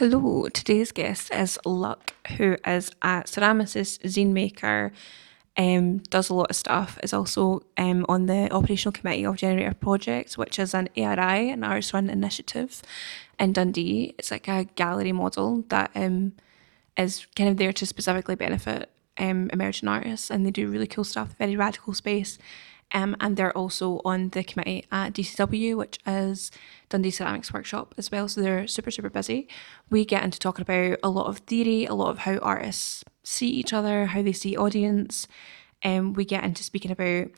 Hello, today's guest is Luck, who is a ceramicist, zine maker, does a lot of stuff, is also on the operational committee of Generator Project, which is an ARI, an artist run initiative in Dundee. It's like a gallery model that is kind of there to specifically benefit emerging artists, and they do really cool stuff, very radical space. And they're also on the committee at DCW, which is Dundee Cermaics Workshop as well. So they're super, super busy. We get into talking about a lot of theory, a lot of how artists see each other, how they see audience. We get into speaking about,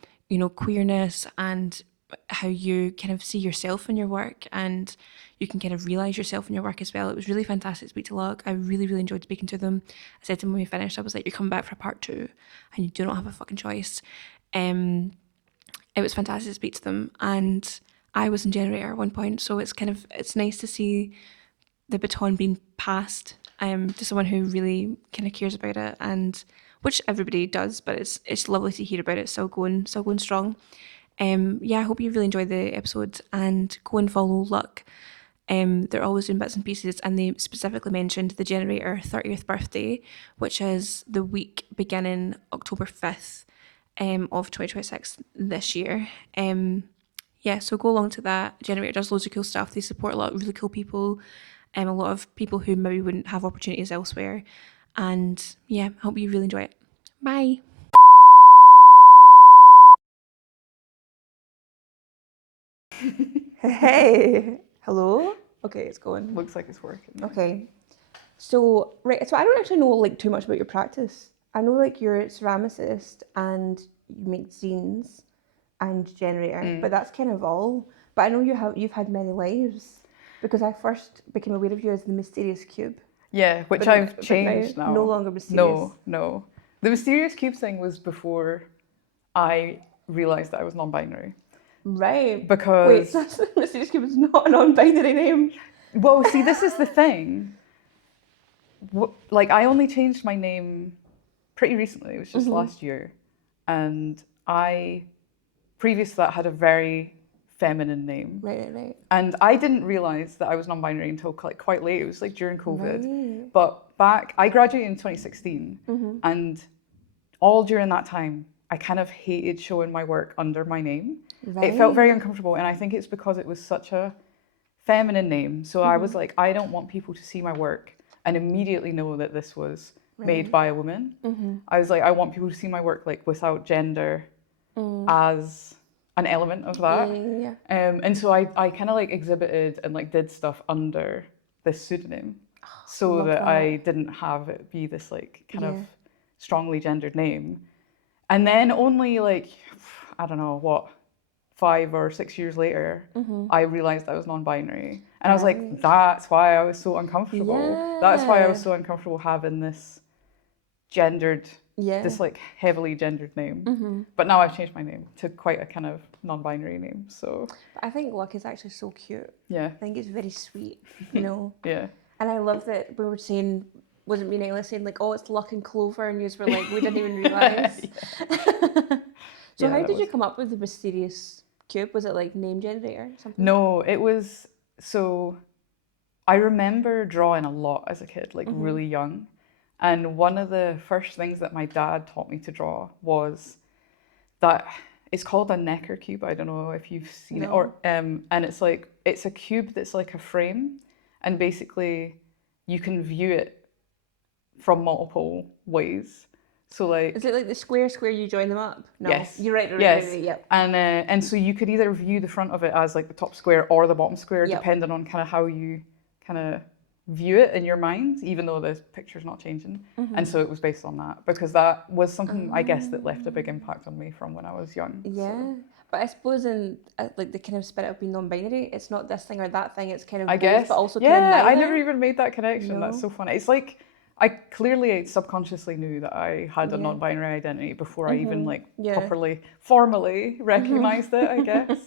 queerness and how you kind of see yourself in your work, and you can kind of realize yourself in your work as well. It was really fantastic to speak to Luck. I really, really enjoyed speaking to them. I said to them when we finished, I was like, you're coming back for a part two and you do not have a fucking choice. It was fantastic to speak to them, and I was in Generator at one point, so it's nice to see the baton being passed to someone who really kind of cares about it, and which everybody does, but it's lovely to hear about it still going strong. Yeah, I hope you really enjoyed the episode and go and follow Luck. They're always doing bits and pieces, and they specifically mentioned the Generator 30th birthday, which is the week beginning October 5th of 2026 this year. Yeah, so go along to that. Generator does loads of cool stuff. They support a lot of really cool people, a lot of people who maybe wouldn't have opportunities elsewhere. And yeah, I hope you really enjoy it. Bye. Hey, hello. Okay, it's going. Looks like it's working. Okay. So I don't actually know like too much about your practice. I know like you're a ceramicist and you make zines and Generator, but that's kind of all. But I know you've had many lives, because I first became aware of you as the Mysterious Cube. Yeah, which I've changed now. No longer mysterious. No. The Mysterious Cube thing was before I realised that I was non-binary. Right. Because... Wait, so the Mysterious Cube is not a non-binary name? Well, see, this is the thing. Like, I only changed my name pretty recently. It was just last year. And I, previous to that, had a very feminine name. Right. And I didn't realise that I was non-binary until quite late. It was like during COVID. Right. But I graduated in 2016. And all during that time, I kind of hated showing my work under my name. Right. It felt very uncomfortable. And I think it's because it was such a feminine name. So I was like, I don't want people to see my work and immediately know that this was made by a woman. I was like, I want people to see my work like without gender as an element of that. Yeah. And so I kind of like exhibited and like did stuff under this pseudonym so that I didn't have it be this like kind of strongly gendered name. And then only like, I don't know what, 5 or 6 years later, I realized I was non-binary. And I was like, that's why I was so uncomfortable. Yeah. That's why I was so uncomfortable having this gendered, this like heavily gendered name. But now I've changed my name to quite a kind of non-binary name. So But I think Luck is actually so cute. yeah. I think it's very sweet, you know? Yeah. And I love that we were saying, wasn't me and Ayla saying like, oh, it's Luck and Clover, and you were like, we didn't even realise. So how did you come up with the Mysterious Cube? Was it like name generator or something? No, it was, so I remember drawing a lot as a kid, like really young. And one of the first things that my dad taught me to draw was that it's called a Necker cube. I don't know if you've seen it. Or and it's like, it's a cube that's like a frame. And basically you can view it from multiple ways. So like, is it like the square you join them up? No. Yes. You're right. Yes. Yep. And so you could either view the front of it as like the top square or the bottom square, depending on kind of how you kind of view it in your mind, even though the picture's not changing. And so it was based on that, because that was something I guess that left a big impact on me from when I was young. Yeah. So. But I suppose in like the kind of spirit of being non-binary, it's not this thing or that thing. It's kind of I both, guess, but also kind of neither. I never even made that connection. No. That's so funny. It's like I clearly subconsciously knew that I had a non-binary identity before I even like properly, formally recognized it, I guess.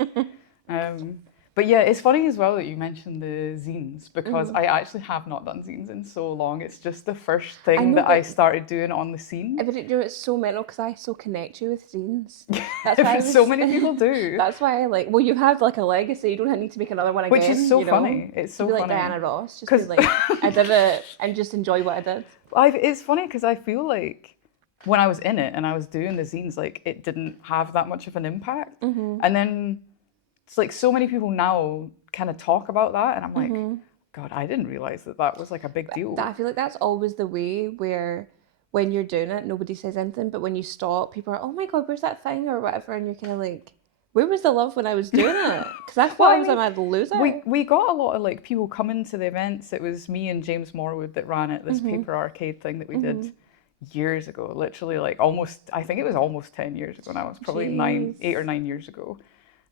But yeah, it's funny as well that you mentioned the zines because I actually have not done zines in so long. It's just the first I thing know, that I but started doing on the scene. but it, you know, it's so mental because I so connect you with zines. That's why I So was. many people do, That's why I like. Well, you have like a legacy. You don't need to make another one which is again. so You know, funny. It's you so be like funny Diana Ross, just be because like, I did it and just enjoy what I did. it's funny because I feel like when I was in it and I was doing the zines, like it didn't have that much of an impact. And then it's like so many people now kind of talk about that, and I'm like, God, I didn't realize that that was like a big deal. I feel like that's always the way where when you're doing it, nobody says anything, but when you stop, people are, oh my God, where's that thing or whatever, and you're kind of like, where was the love when I was doing it? Because I Well, thought I I was a mean, mad loser. we got a lot of like people coming to the events. It was me and James Morwood that ran it, this paper arcade thing that we did years ago, literally like almost, I think it was almost 10 years ago now. It's probably Jeez. 8 or 9 years ago.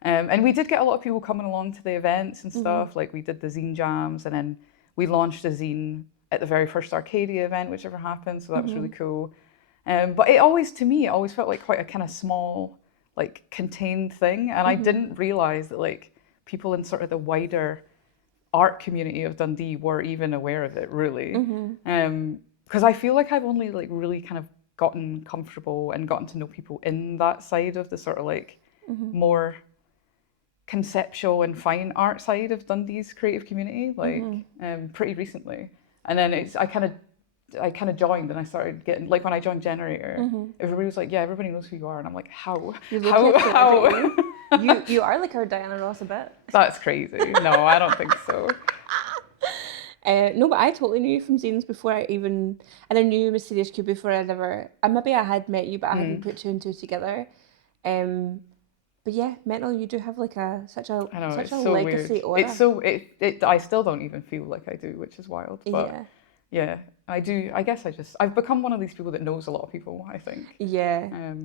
And we did get a lot of people coming along to the events and stuff. Like we did the zine jams, and then we launched a zine at the very first Arcadia event, which ever happened. So that was really cool. But it always, to me, it always felt like quite a kind of small, like contained thing. And I didn't realize that like people in sort of the wider art community of Dundee were even aware of it, really. Because I feel like I've only like really kind of gotten comfortable and gotten to know people in that side of the sort of like more conceptual and fine art side of Dundee's creative community, like pretty recently. And then I kind of joined, and I started getting like when I joined Generator, everybody was like, "Yeah, everybody knows who you are," and I'm like, "How? You look like How?" celebrity. You are like our Diana Ross a bit. That's crazy. No, I don't think so. No, but I totally knew you from zines before I even, and I knew Mysterious Q before I'd ever, and maybe I had met you, but I hadn't put two and two together. But yeah, mental, you do have like I know, such it's a so weird. legacy aura. It's so I still don't even feel like I do, which is wild. But Yeah. yeah, I do. I guess I've become one of these people that knows a lot of people, I think. Yeah.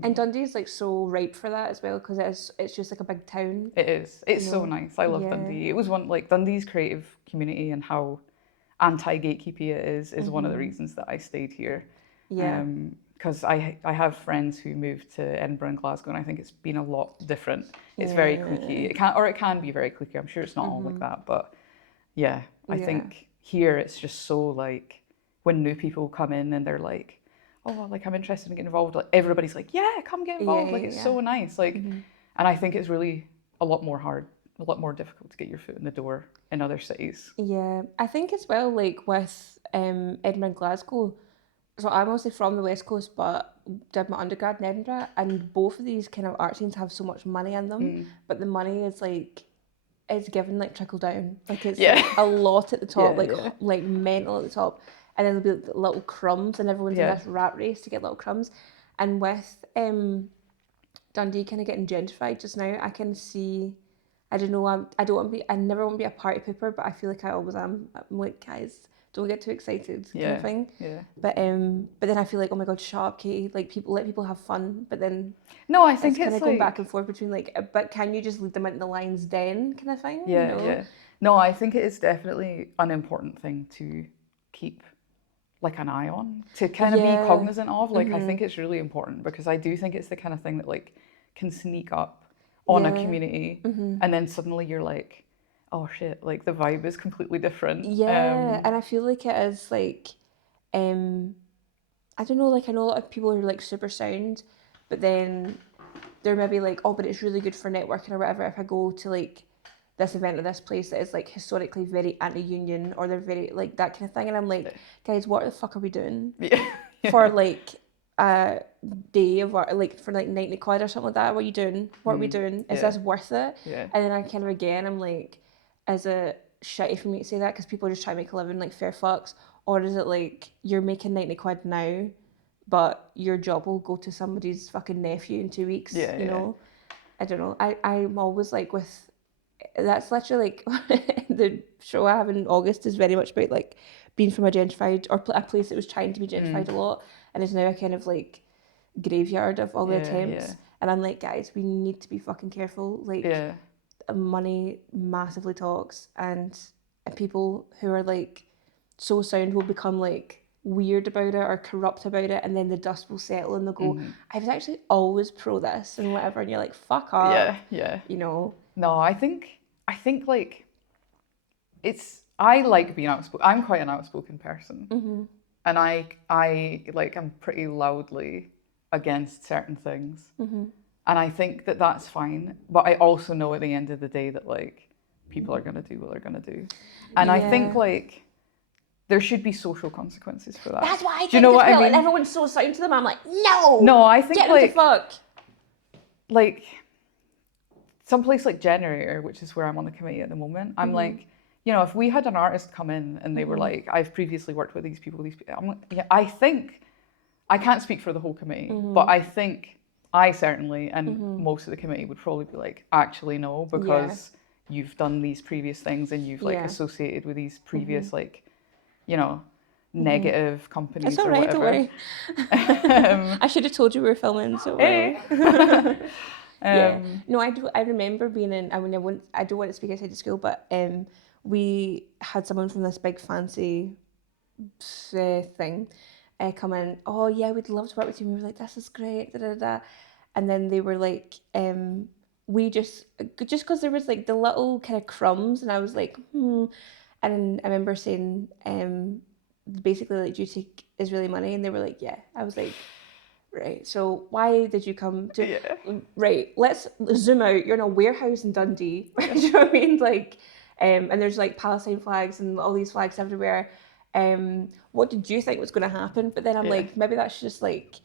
And Dundee's like so ripe for that as well because it's just like a big town. It is. It's You so know? nice. I love Yeah. Dundee. It was one like Dundee's creative community and how anti-gatekeepy it is one of the reasons that I stayed here. Yeah. Because I have friends who moved to Edinburgh and Glasgow, and I think it's been a lot different. It's very cliquey. It can be very cliquey. I'm sure it's not all like that, but yeah, I Yeah. think here it's just so like when new people come in and they're like, oh, like I'm interested in getting involved. Like everybody's like, yeah, come get involved. Like it's so nice. Like, and I think it's really a lot more difficult to get your foot in the door in other cities. Yeah. I think as well, like with Edinburgh and Glasgow, so I'm mostly from the West Coast, but did my undergrad in Edinburgh, and both of these kind of art scenes have so much money in them, but the money is like it's given like trickle down, like it's Yeah. like a lot at the top, Yeah, like yeah. like mental at the top, and then there'll be like little crumbs, and everyone's in Yeah. this rat race to get little crumbs, and with Dundee kind of getting gentrified just now, I can see. I don't know. I don't want to be. I never want to be a party pooper, but I feel like I always am. I'm like, guys, don't get too excited, kind of thing. Yeah. But then I feel like, oh my God, shut up, Katie. Like people let people have fun, but then No, I think it's kind it's of going like back and forth between like, but can you just lead them into the lion's den, kind of thing? yeah, You know? yeah. No, I think it is definitely an important thing to keep like an eye on, to kind of be Yeah. cognizant of. Like I think it's really important because I do think it's the kind of thing that like can sneak up on a Yeah. community and then suddenly you're like, oh shit, like the vibe is completely different. Yeah, and I feel like it is like, I don't know, like I know a lot of people are like super sound, but then they're maybe like, oh, but it's really good for networking or whatever. If I go to like this event or this place that is like historically very anti-union or they're very like that kind of thing, and I'm like, guys, what the fuck are we doing Yeah. for like a day of art, like for like 90 quid or something like that? What are you doing? What are we doing? Is Yeah. this worth it? Yeah. And then I kind of again, I'm like, is it shitty for me to say that because people are just trying to make a living like fair fucks, or is it like you're making 90 quid now, but your job will go to somebody's fucking nephew in 2 weeks? Yeah, you yeah. know, I don't know. I'm always like with that's literally like the show I have in August is very much about like being from a gentrified or a place that was trying to be gentrified a lot and is now a kind of like graveyard of all the attempts. And I'm like, guys, we need to be fucking careful. Like, money massively talks, and people who are like so sound will become like weird about it or corrupt about it, and then the dust will settle and they'll go, I was actually always pro this and whatever, and you're like, fuck up. Yeah. You know? No, I think I think like I like being outspoken. I'm quite an outspoken person, and I like I'm pretty loudly against certain things, and I think that that's fine. But I also know at the end of the day that like people are gonna do what they're gonna do, and I think like there should be social consequences for that. That's what I Do you know think what as well. I And mean? everyone's so excited to them. I'm like, no. No, I think get them to fuck. Like someplace like Generator, which is where I'm on the committee at the moment, I'm like, you know, if we had an artist come in and they were like, I've previously worked with these people, I'm like, yeah, I think, I can't speak for the whole committee, but I think I certainly, and most of the committee would probably be like, actually no, because you've done these previous things and you've like associated with these previous like, you know, negative companies It's all or right, don't whatever. worry. I should have told you we were filming, so Hey. yeah. No, I do. I remember being in. I mean, I don't want to speak outside of school, but we had someone from this big fancy thing come in. Oh yeah, we'd love to work with you. And we were like, this is great. Da, da, da. And then they were like, we just because there was like the little kind of crumbs, and I was like, And I remember saying, basically like, do you take Israeli money? And they were like, yeah. I was like, right, so why did you come to right, let's zoom out. You're in a warehouse in Dundee. Do you know what I mean? Like and there's like Palestine flags and all these flags everywhere. What did you think was going to happen? But then I'm like, maybe that's just like,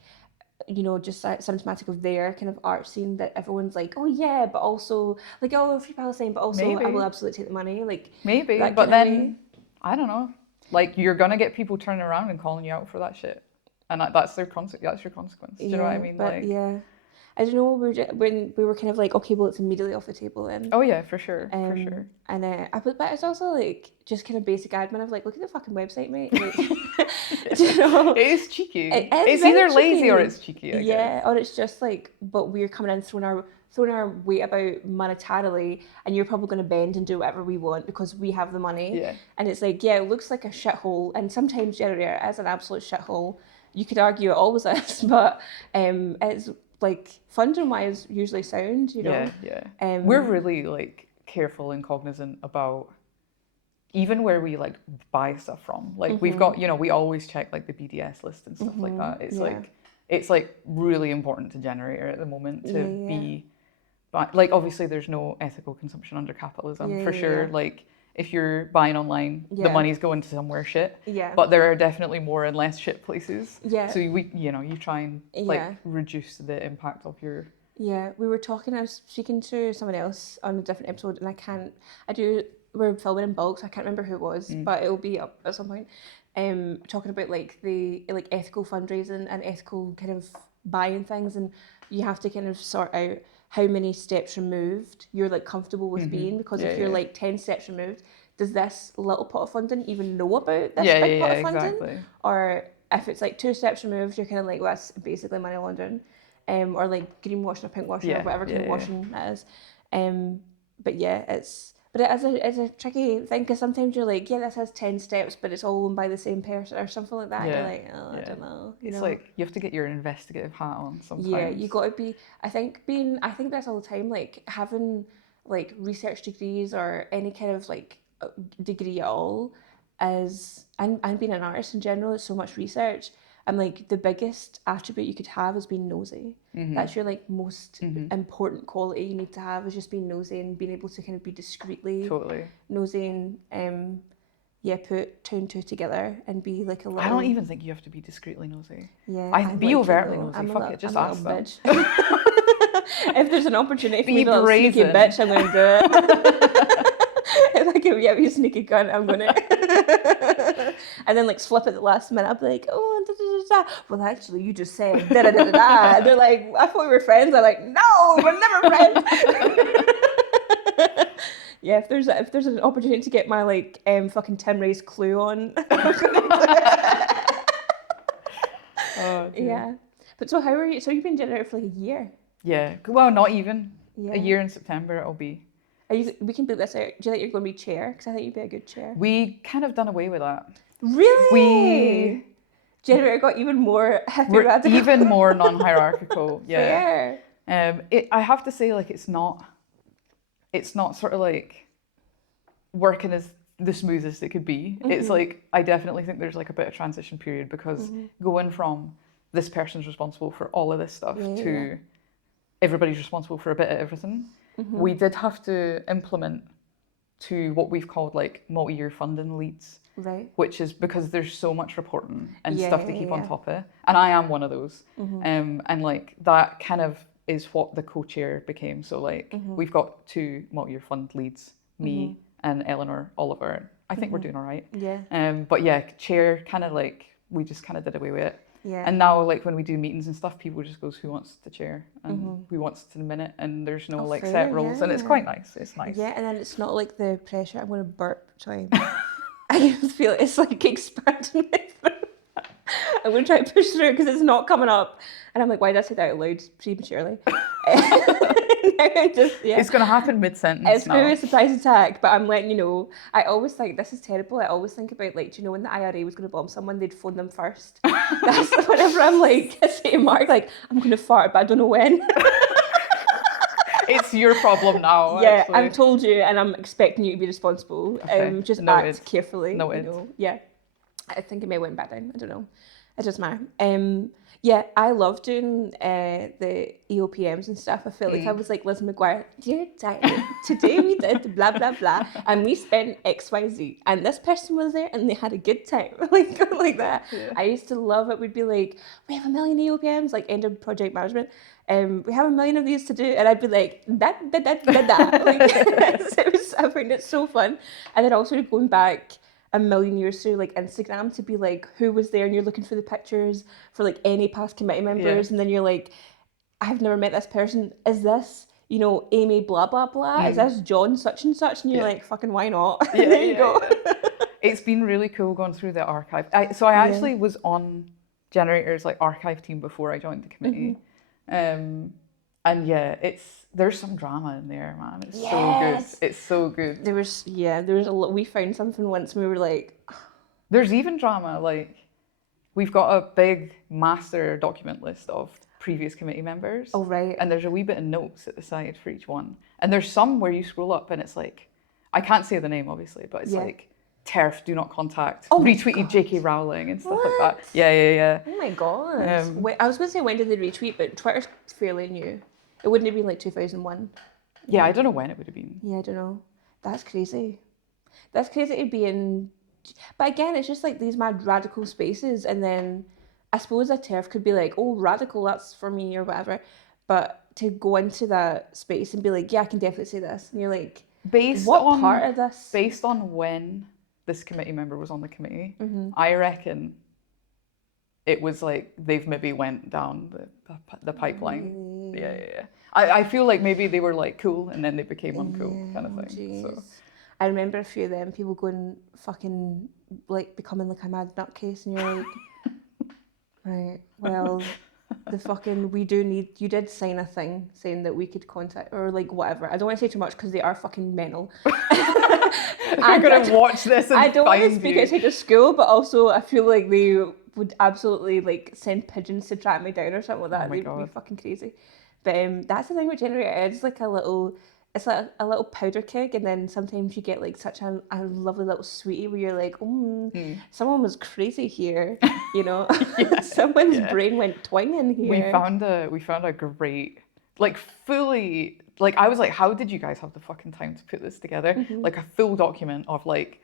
you know, just symptomatic of their kind of art scene, that everyone's like, oh yeah, but also like, oh, free Palestine, but also I will absolutely take the money, like maybe, but then I don't know, like you're gonna get people turning around and calling you out for that shit. And that's your consequence. Do you know what I mean? But like, I don't know. When we were kind of like, okay, well, it's immediately off the table then. Oh yeah, for sure, for sure. And but it's also like just kind of basic admin of like, look at the fucking website, mate. Like, do you know? It is cheeky. It's either cheeky. Lazy or it's cheeky. I guess. Or it's just like, but we're coming in throwing our weight about monetarily, and you're probably going to bend and do whatever we want because we have the money. Yeah. And it's like, yeah, it looks like a shithole, and sometimes Generator is an absolute shithole. You could argue it always is, but it's like funding wise usually sound, you know. Yeah. We're really like careful and cognizant about even where we like buy stuff from. Like we've got, you know, we always check like the BDS list and stuff like that. It's like really important to Generator at the moment to be, but like obviously there's no ethical consumption under capitalism for sure. Like if you're buying online, the money's going to somewhere shit. Yeah. But there are definitely more and less shit places. Yeah. So you try and like reduce the impact of your. Yeah, we were talking. I was speaking to someone else on a different episode, and we're filming in bulk, so I can't remember who it was, but it'll be up at some point. Talking about like the like ethical fundraising and ethical kind of buying things, and you have to kind of sort out how many steps removed you're like comfortable with being, because if you're like 10 steps removed, does this little pot of funding even know about this big pot of funding? Exactly. Or if it's like 2 steps removed, you're kind of like, well, that's basically money laundering, or like greenwashing or pinkwashing or whatever kind of washing that is. But it is a tricky thing, because sometimes you're like, yeah, this has 10 steps, but it's all owned by the same person or something like that. You're like, oh, I don't know. It's like you have to get your investigative hat on sometimes. Yeah, you got to be. I think that's all the time. Like having like research degrees or any kind of like degree at all is, and being an artist in general, is so much research. And like the biggest attribute you could have is being nosy. That's your like most important quality you need to have, is just being nosy and being able to kind of be discreetly nosy and put 2 and 2 together and be like a little. I don't even think you have to be discreetly nosy. Yeah, be overtly nosy. Fuck it, just ask them. If there's an opportunity for me to be a sneaky bitch, I'm going to do it. If I can be a sneaky cunt, I'm going to. And then like flip at the last minute, I'll be like, oh, da, da, da, da. Well, actually, you just said da da da da da. They're like, I thought we were friends. I'm like, no, we're never friends. Yeah, if there's an opportunity to get my like fucking Tim Ray's Clue on. Oh, yeah. But so how are you? So you've been Generator for like a year? Yeah. Well, not even. A year in September it'll be. We can boot this out. Do you think you're going to be chair? Because I think you'd be a good chair. We kind of done away with that. Really? Generator got even more We're radical. even more non-hierarchical. Yeah. Fair. I have to say, like, it's not sort of like working as the smoothest it could be. It's like, I definitely think there's like a bit of transition period, because going from this person's responsible for all of this stuff to everybody's responsible for a bit of everything. We did have to implement to what we've called like multi-year funding leads. Right. Which is because there's so much reporting and stuff to keep on top of. And I am one of those. And like that kind of is what the co-chair became. So like we've got 2 multi-year fund leads, me and Eleanor Oliver. I think we're doing all right. Yeah. But yeah, chair kind of like, we just kind of did away with it. Yeah. And now like when we do meetings and stuff, people just goes, who wants to chair and who wants to minute, and there's no like set rules, and it's quite nice. It's nice. Yeah, and then it's not like the pressure. I'm going to burp trying. I just feel it's like expanding my throat. I'm going to try to push through because it's not coming up. And I'm like, why did I say that out loud prematurely? It's going to happen mid-sentence. It's going to be a surprise attack, but I'm letting you know. I always think, this is terrible, I always think about, like, do you know when the IRA was going to bomb someone, they'd phone them first. That's whenever I'm like, I say to Mark, like, I'm going to fart, but I don't know when. It's your problem now. Yeah, actually. I've told you, and I'm expecting you to be responsible. Okay. Just Noted. act carefully. Noted. You know? Yeah, I think it may went back down. I don't know. It doesn't matter. Yeah, I love doing the EOPMs and stuff. I felt like I was like Liz McGuire. Dear diary, today we did blah blah blah, and we spent XYZ, and this person was there, and they had a good time, like that. Yeah. I used to love it. We'd be like, we have 1 million EOPMs, like end of project management. We have 1 million of these to do, and I'd be like that. Like, I find it so fun, and then also going back 1 million years through like Instagram to be like who was there, and you're looking for the pictures for like any past committee members, and then you're like, I've never met this person. Is this, you know, Amy blah blah blah? Is this John such and such? And you're like, fucking why not? And there you go. It's been really cool going through the archive. I actually was on Generator's like archive team before I joined the committee. And yeah, there's some drama in there, man. It's so good. It's so good. There was a lot. We found something once and we were like, there's even drama, like we've got a big master document list of previous committee members. Oh right. And there's a wee bit of notes at the side for each one. And there's some where you scroll up and it's like, I can't say the name obviously, but it's like TERF, do not contact, retweeted J.K. Rowling and stuff like that. Yeah. Oh my god. Wait, I was going to say when did they retweet, but Twitter's fairly new. It wouldn't have been like 2001. Yeah, I don't know when it would have been. Yeah, I don't know. That's crazy. That's crazy to be in. But again, it's just like these mad radical spaces, and then I suppose a TERF could be like, oh, radical, that's for me or whatever. But to go into that space and be like, yeah, I can definitely say this, and you're like, what part of this? Based on when this committee member was on the committee, I reckon it was like they've maybe went down the pipeline. Yeah. I feel like maybe they were like cool and then they became uncool kind of thing. So I remember a few of them people going fucking like becoming like a mad nutcase, and you're like, right, well, the fucking you did sign a thing saying that we could contact or like whatever. I don't want to say too much because they are fucking mental. I'm gonna watch this and I don't want to speak you. outside of school, but also I feel like they would absolutely like send pigeons to track me down or something like that. They'd be fucking crazy. But that's the thing with Generator. It's like it's like a little powder keg, and then sometimes you get like such a lovely little sweetie where you're like, someone was crazy here, you know. Someone's brain went twanging here. We found a great, like fully, like I was like, how did you guys have the fucking time to put this together? Like a full document of like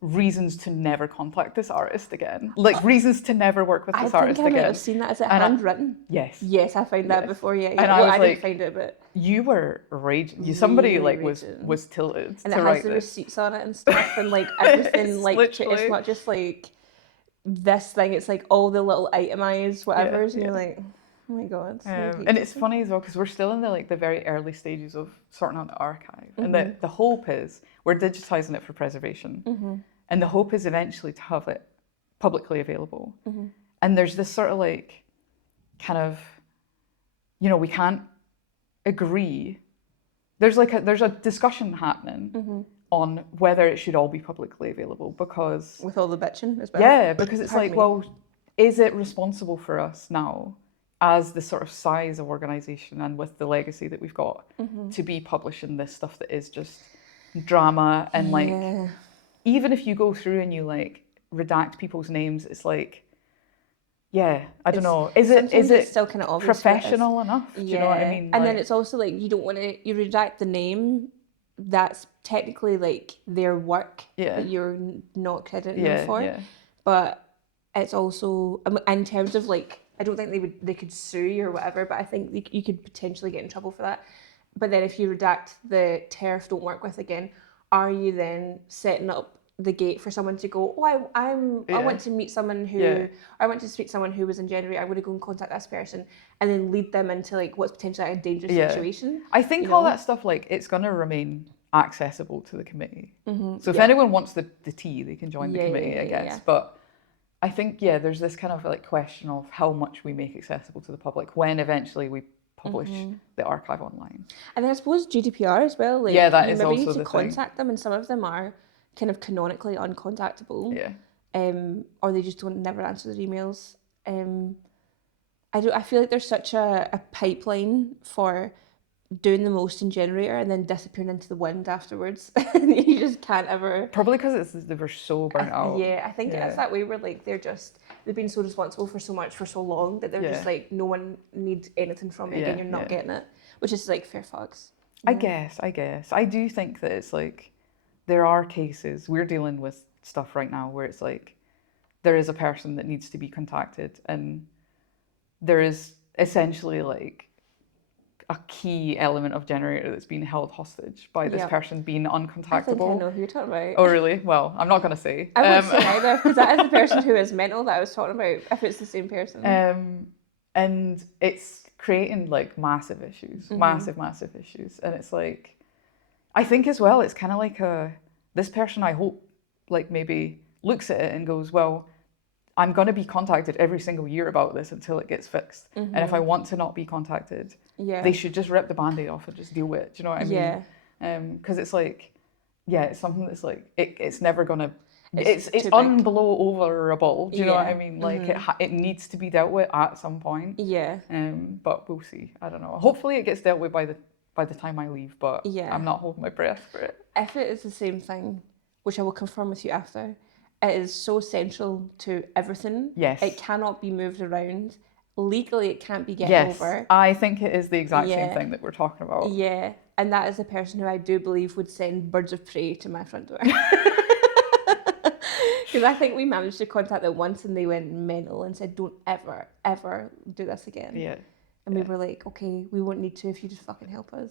reasons to never contact this artist again, like reasons to never work with this artist again. I think I might have seen that. Is it handwritten? Yes, I found that before. Yeah. And I didn't find it, but you were raging. Somebody like was tilted, and to it has the receipts on it and stuff, and like everything. Like it's not just like this thing. It's like all the little itemized whatevers, and you're like, oh my god. And it's funny as well because we're still in the very early stages of sorting out the archive, and the hope is we're digitizing it for preservation. And the hope is eventually to have it publicly available. And there's this sort of like, kind of, you know, we can't agree. There's a discussion happening on whether it should all be publicly available because... With all the bitching as well? Yeah, because it's like, well, is it responsible for us now as the sort of size of organisation and with the legacy that we've got to be publishing this stuff that is just drama and like Yeah. even if you go through and you like redact people's names, it's like, yeah, I don't know. Is Sometimes it it's still kind of obvious who it is. professional enough? Do you know what I mean? And then Like, it's also like you don't want to you redact the name. That's technically like their work yeah, that you're not crediting them for. yeah. But it's also in terms of like I don't think they could sue you or whatever. But I think you could potentially get in trouble for that. But then if you redact the TERF don't work with again, are you then setting up the gate for someone to go, oh, I want to meet someone who, I want to speak to someone who was in January, I'm going to go and contact this person and then lead them into like what's potentially a dangerous situation. I think all that stuff, like, it's going to remain accessible to the committee. So if anyone wants the tea, they can join the committee, I guess. But I think, there's this kind of like question of how much we make accessible to the public when eventually we publish the archive online. And then I suppose GDPR as well. Like, that you is maybe also need to the contact them, and some of them are kind of canonically uncontactable. Or they just don't never answer their emails. I feel like there's such a pipeline for doing the most in Generator and then disappearing into the wind afterwards. You just can't ever. Probably because they were so burnt out. I think it's that way where like they've been so responsible for so much for so long that they're just like, no one needs anything from it and you're not getting it, which is like fair fucks. I guess. I do think that it's like there are cases, we're dealing with stuff right now where it's like there is a person that needs to be contacted and there is essentially like a key element of Generator that's been held hostage by this person being uncontactable. I think I know who you're talking about. Oh, really? Well, I'm not going to say. I won't say either, because that is the person who is mental that I was talking about, if it's the same person. And it's creating like massive issues, massive issues. And it's like, I think as well, it's kind of like this person, I hope, like maybe looks at it and goes, well, I'm going to be contacted every single year about this until it gets fixed. And if I want to not be contacted, they should just rip the Band-Aid off and just deal with it. Do you know what I mean? Because it's like, it's something that's like, it's never going to, it's unblow-overable. Do you know what I mean? Like it needs to be dealt with at some point. But we'll see. I don't know. Hopefully it gets dealt with by the time I leave, but I'm not holding my breath for it. If it is the same thing, which I will confirm with you after, it is so central to everything. Yes. It cannot be moved around. Legally, it can't be getting over. I think it is the exact same thing that we're talking about. Yeah, and that is the person who I do believe would send birds of prey to my front door. Because I think we managed to contact them once and they went mental and said, don't ever, ever do this again. And we were like, okay, we won't need to if you just fucking help us.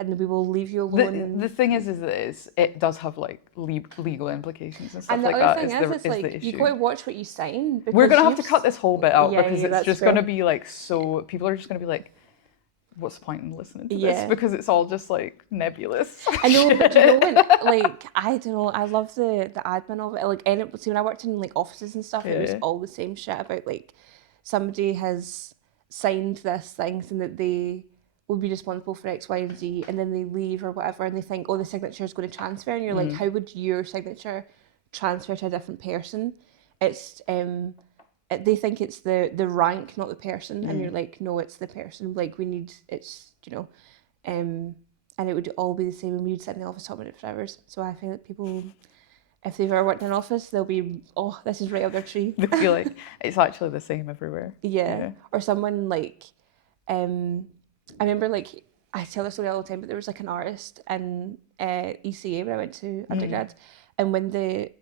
And we will leave you alone. The thing is that it does have like legal implications and stuff and the like other that. Thing is like, you got to watch what you sign. We're going to have to cut this whole bit out because it's just going to be like, so people are just going to be like, what's the point in listening to this? Because it's all just like nebulous. I know, but you know when, like, I don't know, I love the admin of it. Like, see, when I worked in like offices and stuff, it was all the same shit about like somebody has signed this thing saying that they will be responsible for X, Y, and Z, and then they leave or whatever, and they think, oh, the signature is going to transfer, and you're like, how would your signature transfer to a different person? It's they think it's the rank, not the person, and you're like, no, it's the person. Like it's and it would all be the same, and we'd sit in the office talking about it for hours. So I feel like people, if they've ever worked in an office, they'll be, oh, this is right up their tree. They feel like it's actually the same everywhere. Or someone like, I remember, like, I tell this story all the time, but there was like an artist in ECA when I went to undergrad, and when the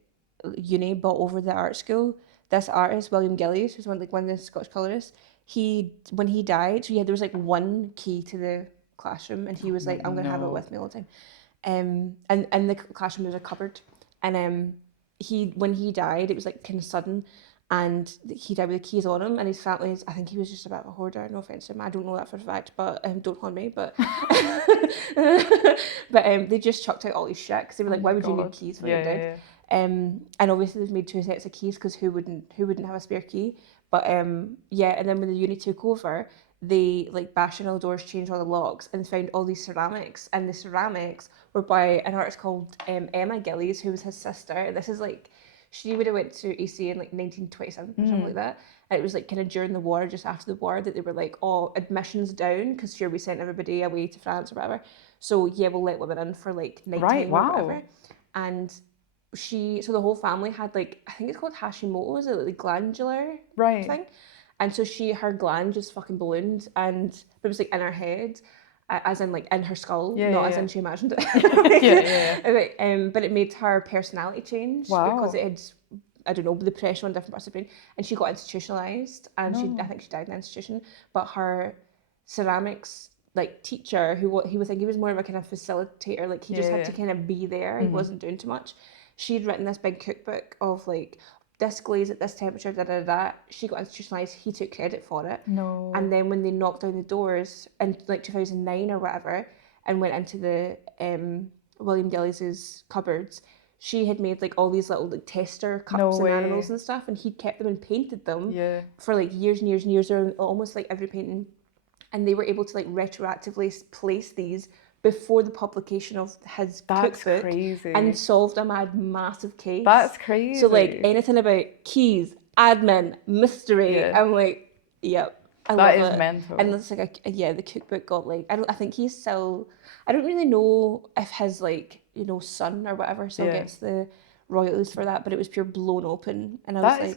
uni bought over the art school, this artist, William Gillies, who's one of the Scottish colourists, when he died, so there was like one key to the classroom, and he was like, I'm going to have it with me all the time. And in the classroom there was a cupboard, and when he died, it was like kind of sudden, and he died with the keys on him, and his family, I think he was just a bit of a hoarder, no offence to him, I don't know that for a fact, but don't haunt me, but but they just chucked out all his shit, because they were like, why would you need keys for your dead? And obviously they've made 2 sets of keys, because who wouldn't have a spare key? But and then when the uni took over, they like bashed in all the doors, changed all the locks, and found all these ceramics, and the ceramics were by an artist called Emma Gillies, who was his sister. This is like, she would have went to EC in like 1927 or something like that. And it was like kind of during the war, just after the war, that they were like, oh, admissions down, because sure, we sent everybody away to France or whatever. So yeah, we'll let women in for like Right, nighttime or wow. whatever. And so the whole family had like, I think it's called Hashimoto's, like the glandular Right. thing. And so her gland just fucking ballooned, and it was like in her head, as in like in her skull, Yeah, not yeah, as in yeah. she imagined it. Yeah, yeah, yeah. But it made her personality change because Wow. it had, I don't know, the pressure on different parts of the brain, and she got institutionalized, and I No. think she died in an institution. But her ceramics like teacher, he was like, he was more of a kind of facilitator, like he just Yeah, had to yeah. kind of be there. He wasn't doing too much. She'd written this big cookbook of like, this glaze at this temperature, da da da. She got institutionalized. He took credit for it. No. And then when they knocked down the doors in like 2009 or whatever, and went into the William Gillies's cupboards, she had made like all these little like tester No cups and animals way. and stuff, and he'd kept them and painted them Yeah. for like years and years and years, or almost like every painting. And they were able to like retroactively place these before the publication of his That's cookbook, and crazy. solved a massive case. That's So like crazy. anything about keys, admin, mystery, Yeah. I'm like, yep, I That love is it. And mental. it's like yeah, the cookbook got like, I think he's still, I don't really know if his like, you know, son or whatever still Yeah. gets the royalties for that, but it was pure blown open, and I was That is like,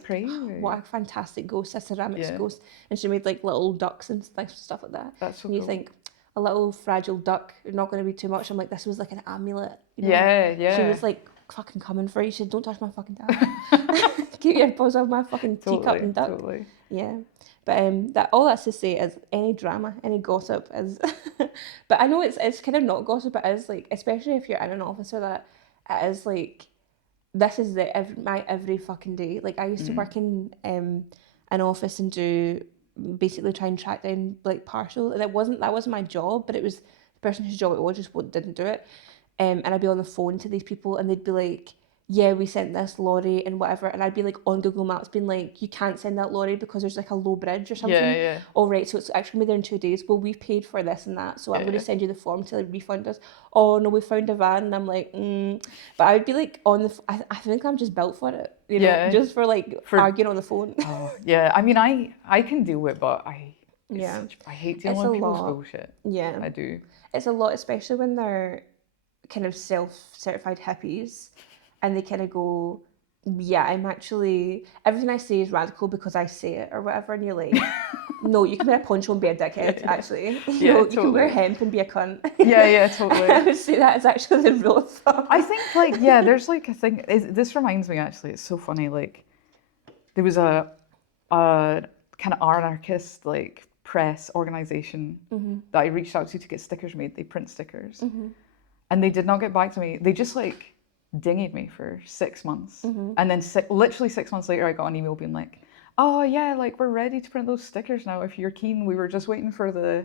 what crazy. a fantastic ghost, a ceramics Yeah. ghost. And she made like little ducks and stuff like that. That's so And you cool. think, a little fragile duck, you're not going to be too much. I'm like, this was like an amulet, you know. Yeah, She yeah. was like fucking coming for you. She said, don't touch my fucking dad. Keep your paws off my fucking teacup Totally, and duck. totally. Yeah. But that, all that's to say is, any drama, any gossip is but I know it's kind of not gossip, it is like, especially if you're in an office or that, it is like, this is my every fucking day. Like, I used to work in an office and do, basically try and track down like partial, and that wasn't my job, but it was the person whose job it was just didn't do it. And I'd be on the phone to these people, and they'd be like, yeah, we sent this lorry and whatever, and I'd be like on Google Maps being like, you can't send that lorry because there's like a low bridge or Yeah, something. yeah. All right, so it's actually gonna be there in 2 days. Well, we've paid for this and that, so I'm Yeah, going to yeah. send you the form to like, refund us. Oh no, we found a van. And I'm like, but I would be like on the I think I'm just built for it, you know, Yeah. just for like For arguing on the phone. Oh, yeah. I mean, I can deal with it, but Yeah, I hate it's dealing a with people's lot. bullshit. Yeah, I do. it's a lot, especially when they're kind of self-certified hippies, and they kind of go, yeah, I'm actually, everything I say is radical because I say it or whatever, and you're like, no, you can wear a poncho and be a dickhead, Yeah, actually. You yeah, know, you can wear totally. hemp and be a cunt. Yeah, yeah, I totally. would say that is actually the rule of thumb. I think like yeah, there's like a thing. This reminds me actually. It's so funny. Like there was a kind of anarchist like press organization that I reached out to get stickers made. They print stickers, and they did not get back to me. They just like dinged me for 6 months, and then literally 6 months later, I got an email being like, "Oh yeah, like we're ready to print those stickers now. If you're keen, we were just waiting for the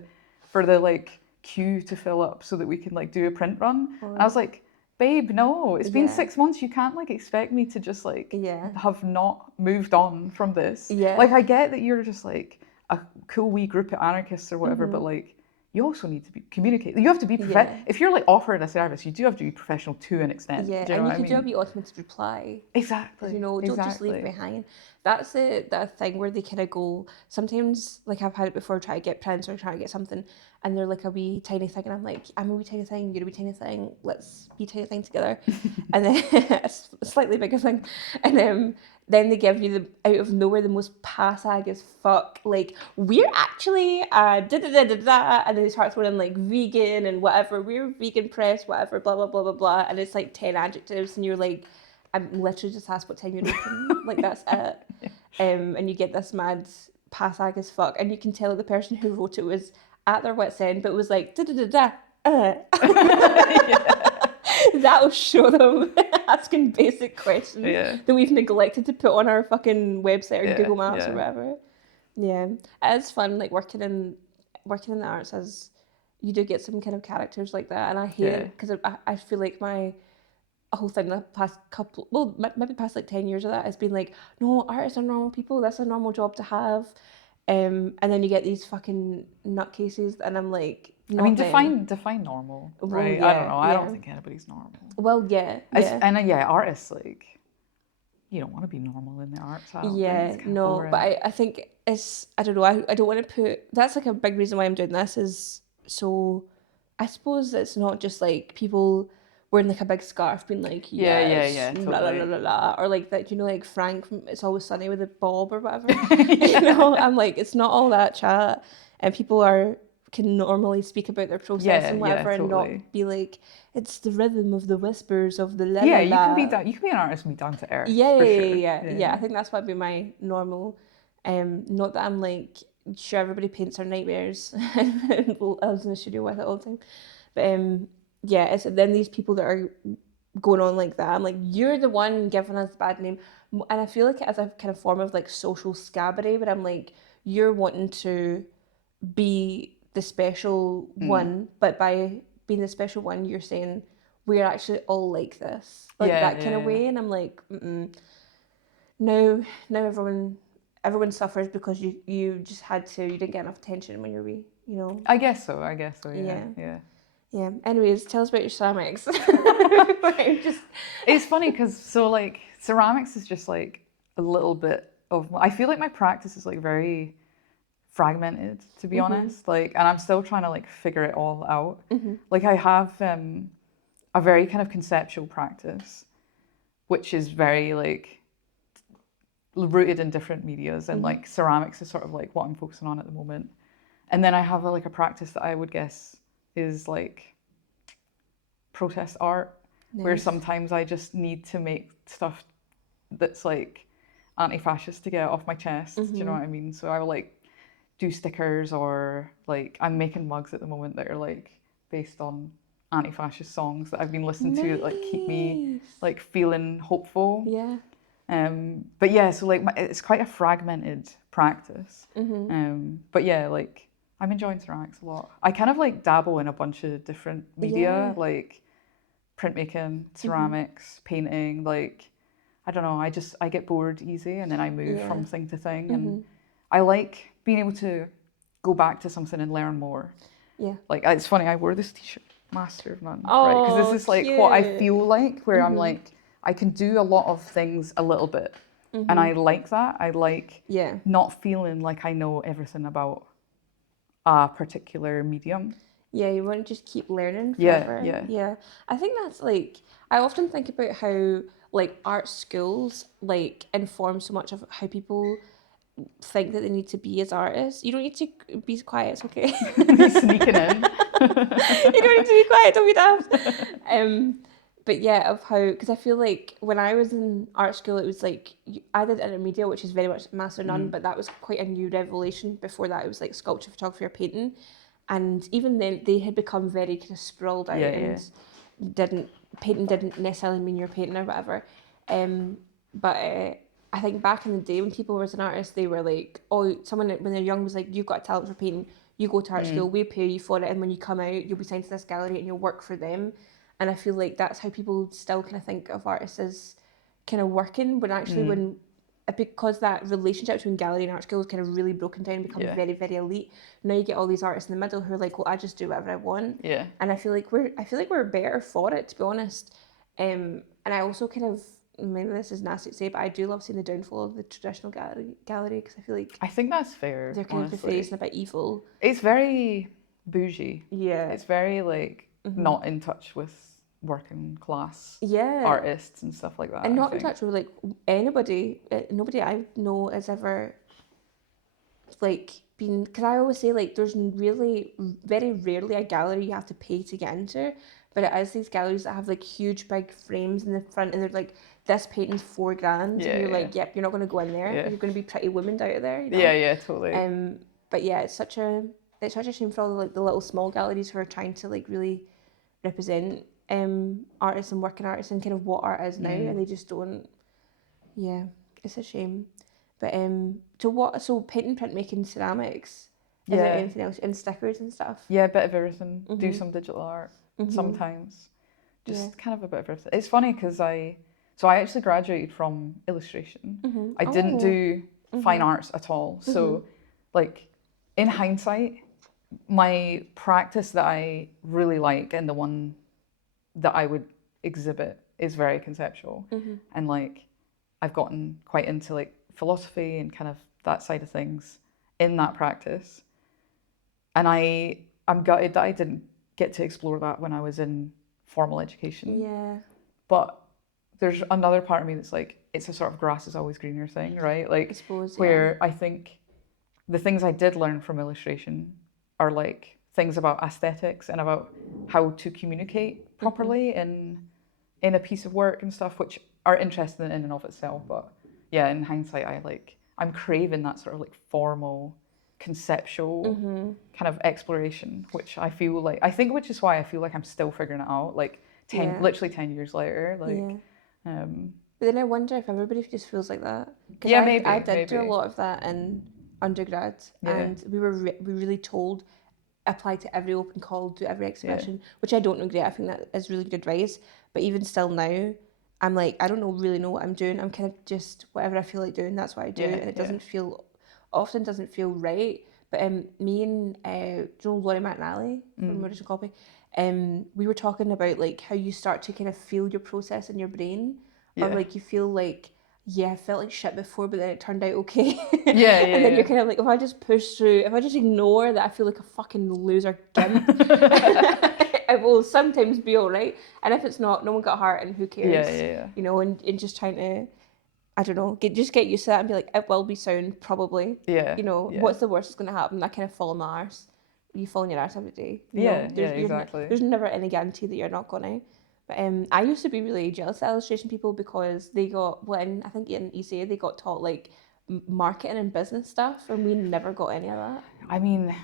like queue to fill up so that we can like do a print run." And I was like, babe, no, it's been Yeah. 6 months. You can't like expect me to just like Yeah. have not moved on from this. Yeah. Like I get that you're just like a cool wee group of anarchists or whatever, but like you also need to be communicate. You have to be Yeah. if you're like offering a service, you do have to be professional to an extent. Yeah, Do you know and you what I could do a mean? wee automated reply. Exactly. You know, don't just leave it Exactly. behind. That's that thing where they kind of go, sometimes, like I've had it before, try to get prints or try to get something, and they're like a wee tiny thing, and I'm like, I'm a wee tiny thing, you're a wee tiny thing, let's be tiny thing together. And then a slightly bigger thing. And then they give you the, out of nowhere, the most pass-ag as fuck, like, we're actually da-da-da-da-da, and then they start throwing in like vegan and whatever, we're vegan press, whatever, blah, blah, blah, blah, blah, and it's like 10 adjectives, and you're like, I'm literally just asked what time you're open. Like, that's it. And you get this mad pass-ag as fuck, and you can tell the person who wrote it was at their wit's end, but was like da-da-da-da. That'll show them asking basic questions that we've neglected to put on our fucking website or Google Maps or whatever. Yeah, it is fun, like working in the arts, as you do get some kind of characters like that, and I hate it because I feel like my whole thing the past couple, well, maybe past like 10 years of that has been like, no, artists are normal people, that's a normal job to have. And then you get these fucking nutcases, and I'm like, I mean, them. define normal, Well, right? yeah, I don't know. I yeah. don't think anybody's normal. Well, yeah. And yeah, artists, like, you don't want to be normal in the arts. I don't think. It's kind of No, boring. but I think it's, I don't know, I don't want to put, that's like a big reason why I'm doing this, is so I suppose it's not just like people wearing like a big scarf being like, yes, la la la Totally. la la, or like that, like Frank from It's Always Sunny with a bob or whatever. Yeah. I'm like, it's not all that chat, and people can normally speak about their process Yeah, and yeah, whatever, and totally. not be like, it's the rhythm of the whispers of the la Yeah, la la. you can be an artist and be down to earth Yeah, for yeah, yeah, sure. yeah, Yeah. yeah. I think that's what would be my normal. Not that I'm like sure everybody paints their nightmares and lives in the studio with it all the time, but yeah, it's then these people that are going on like that. I'm like, you're the one giving us the bad name, and I feel like it as a kind of form of like social scabbery. But I'm like, you're wanting to be the special Mm. one, but by being the special one, you're saying we're actually all like this, like Yeah, that kind of yeah, way. And I'm like, now everyone suffers because you just had to, you didn't get enough attention when you were wee. I guess so. I guess so. Yeah, Yeah. yeah. Yeah. Anyways, tell us about your ceramics. Just It's funny because like ceramics is just like a little bit of. I feel like my practice is like very fragmented, to be honest. Like, and I'm still trying to like figure it all out. Like, I have a very kind of conceptual practice, which is very like rooted in different medias, and like ceramics is sort of like what I'm focusing on at the moment. And then I have like a practice that I would guess is like protest art, where nice. sometimes I just need to make stuff that's like anti-fascist to get it off my chest. Do you know what I mean? So I will like do stickers, or like I'm making mugs at the moment that are like based on anti-fascist songs that I've been listening to that like keep me Nice. like feeling hopeful. Yeah. But yeah, so like it's quite a fragmented practice. But yeah, like I'm enjoying ceramics a lot. I kind of like dabble in a bunch of different media, Yeah. like printmaking, ceramics, painting. Like I don't know, I get bored easy, and then I move Yeah. from thing to thing, and I like being able to go back to something and learn more. Yeah. Like it's funny, I wore this t-shirt, Master of None, right? Because this Oh, is like what I cute. feel like, where I'm like, I can do a lot of things a little bit. And I like that. I like Yeah. not feeling like I know everything about a particular medium. Yeah, you want to just keep learning Yeah, forever. yeah. Yeah. I think that's like, I often think about how like art schools like inform so much of how people think that they need to be as artists. You don't need to be quiet, it's okay. Sneaking in. You don't need to be quiet, don't be daft. But yeah, of how, because I feel like when I was in art school, it was like I did intermediate, which is very much master none, but that was quite a new revelation. Before that, it was like sculpture, photography, or painting, and even then they had become very kind of sprawled out, Yeah, yeah. and didn't painting didn't necessarily mean you're painting or whatever. But I think back in the day when people were an artist, they were like, oh, someone when they're young was like, you've got a talent for painting, you go to art school, we pay you for it, and when you come out, you'll be signed to this gallery and you'll work for them. And I feel like that's how people still kind of think of artists as kind of working, when actually when because that relationship between gallery and art school is kind of really broken down and become Yeah. very, very elite. Now you get all these artists in the middle who are like, well, I just do whatever I want. Yeah. And I feel like we're better for it, to be honest. And I also kind of, maybe this is nasty to say, but I do love seeing the downfall of the traditional gallery because I feel like I think that's fair, they're kind of honestly. defaced and a bit evil. It's very bougie. Yeah. It's very like not in touch with working class Yeah. artists and stuff like that. And I not in think. touch with like anybody. Nobody I know has ever like been, because I always say like there's really very rarely a gallery you have to pay to get into, but it is these galleries that have like huge big frames in the front and they're like, this painting's $4,000, Yeah, and you're yeah. like, yep, you're not going to go in there. Yeah. You're going to be Pretty Woman out of there. Yeah, yeah, totally. But yeah, it's such a shame for all the, like the little small galleries who are trying to like really represent artists and working artists and kind of what art is now, and they just don't. Yeah, it's a shame. But so painting, printmaking, ceramics. Is there Yeah. anything else? And stickers and stuff. Yeah, a bit of everything. Do some digital art sometimes. Just kind of a bit of everything. It's funny because I actually graduated from illustration. I didn't do fine arts at all. So like in hindsight, my practice that I really like and the one that I would exhibit is very conceptual. And like I've gotten quite into like philosophy and kind of that side of things in that practice. And I'm gutted that I didn't get to explore that when I was in formal education. Yeah. But there's another part of me that's like, it's a sort of grass is always greener thing, right? I Like, suppose, where I think the things I did learn from illustration are like things about aesthetics and about how to communicate properly in a piece of work and stuff, which are interesting in and of itself. But yeah, in hindsight, I'm craving that sort of like formal, conceptual kind of exploration, which I feel like, I think, which is why I feel like I'm still figuring it out, like Yeah. literally 10 years later, like, Yeah. But then I wonder if everybody just feels like that. Because yeah, I did do a maybe, lot of that in undergrad, yeah, and we were we really told apply to every open call, do every yeah, exhibition, which I don't regret. I think that is really good advice. But even still now, I'm like, I don't really know what I'm doing. I'm kind of just whatever I feel like doing, that's what I do, yeah, and it yeah, often doesn't feel right. But me and do you know Laurie McNally from Original Copy, we were talking about like how you start to kind of feel your process in your brain, or yeah, like you feel like, yeah, I felt like shit before, but then it turned out okay. yeah, And then yeah, you're kind of like, if I just push through, if I just ignore that I feel like a fucking loser gimp, it will sometimes be all right. And if it's not, no one got hurt and who cares? yeah, You know, and just trying to, I don't know, just get used to that and be like, it will be sound, probably. yeah, You know, yeah, what's the worst that's going to happen? I kind of fall on my arse. You fall on your arse every day. You yeah, know, yeah, exactly. there's never any guarantee that you're not going to. But I used to be really jealous of illustration people because they got, I think in ECA, they got taught like marketing and business stuff, and we never got any of that. I mean,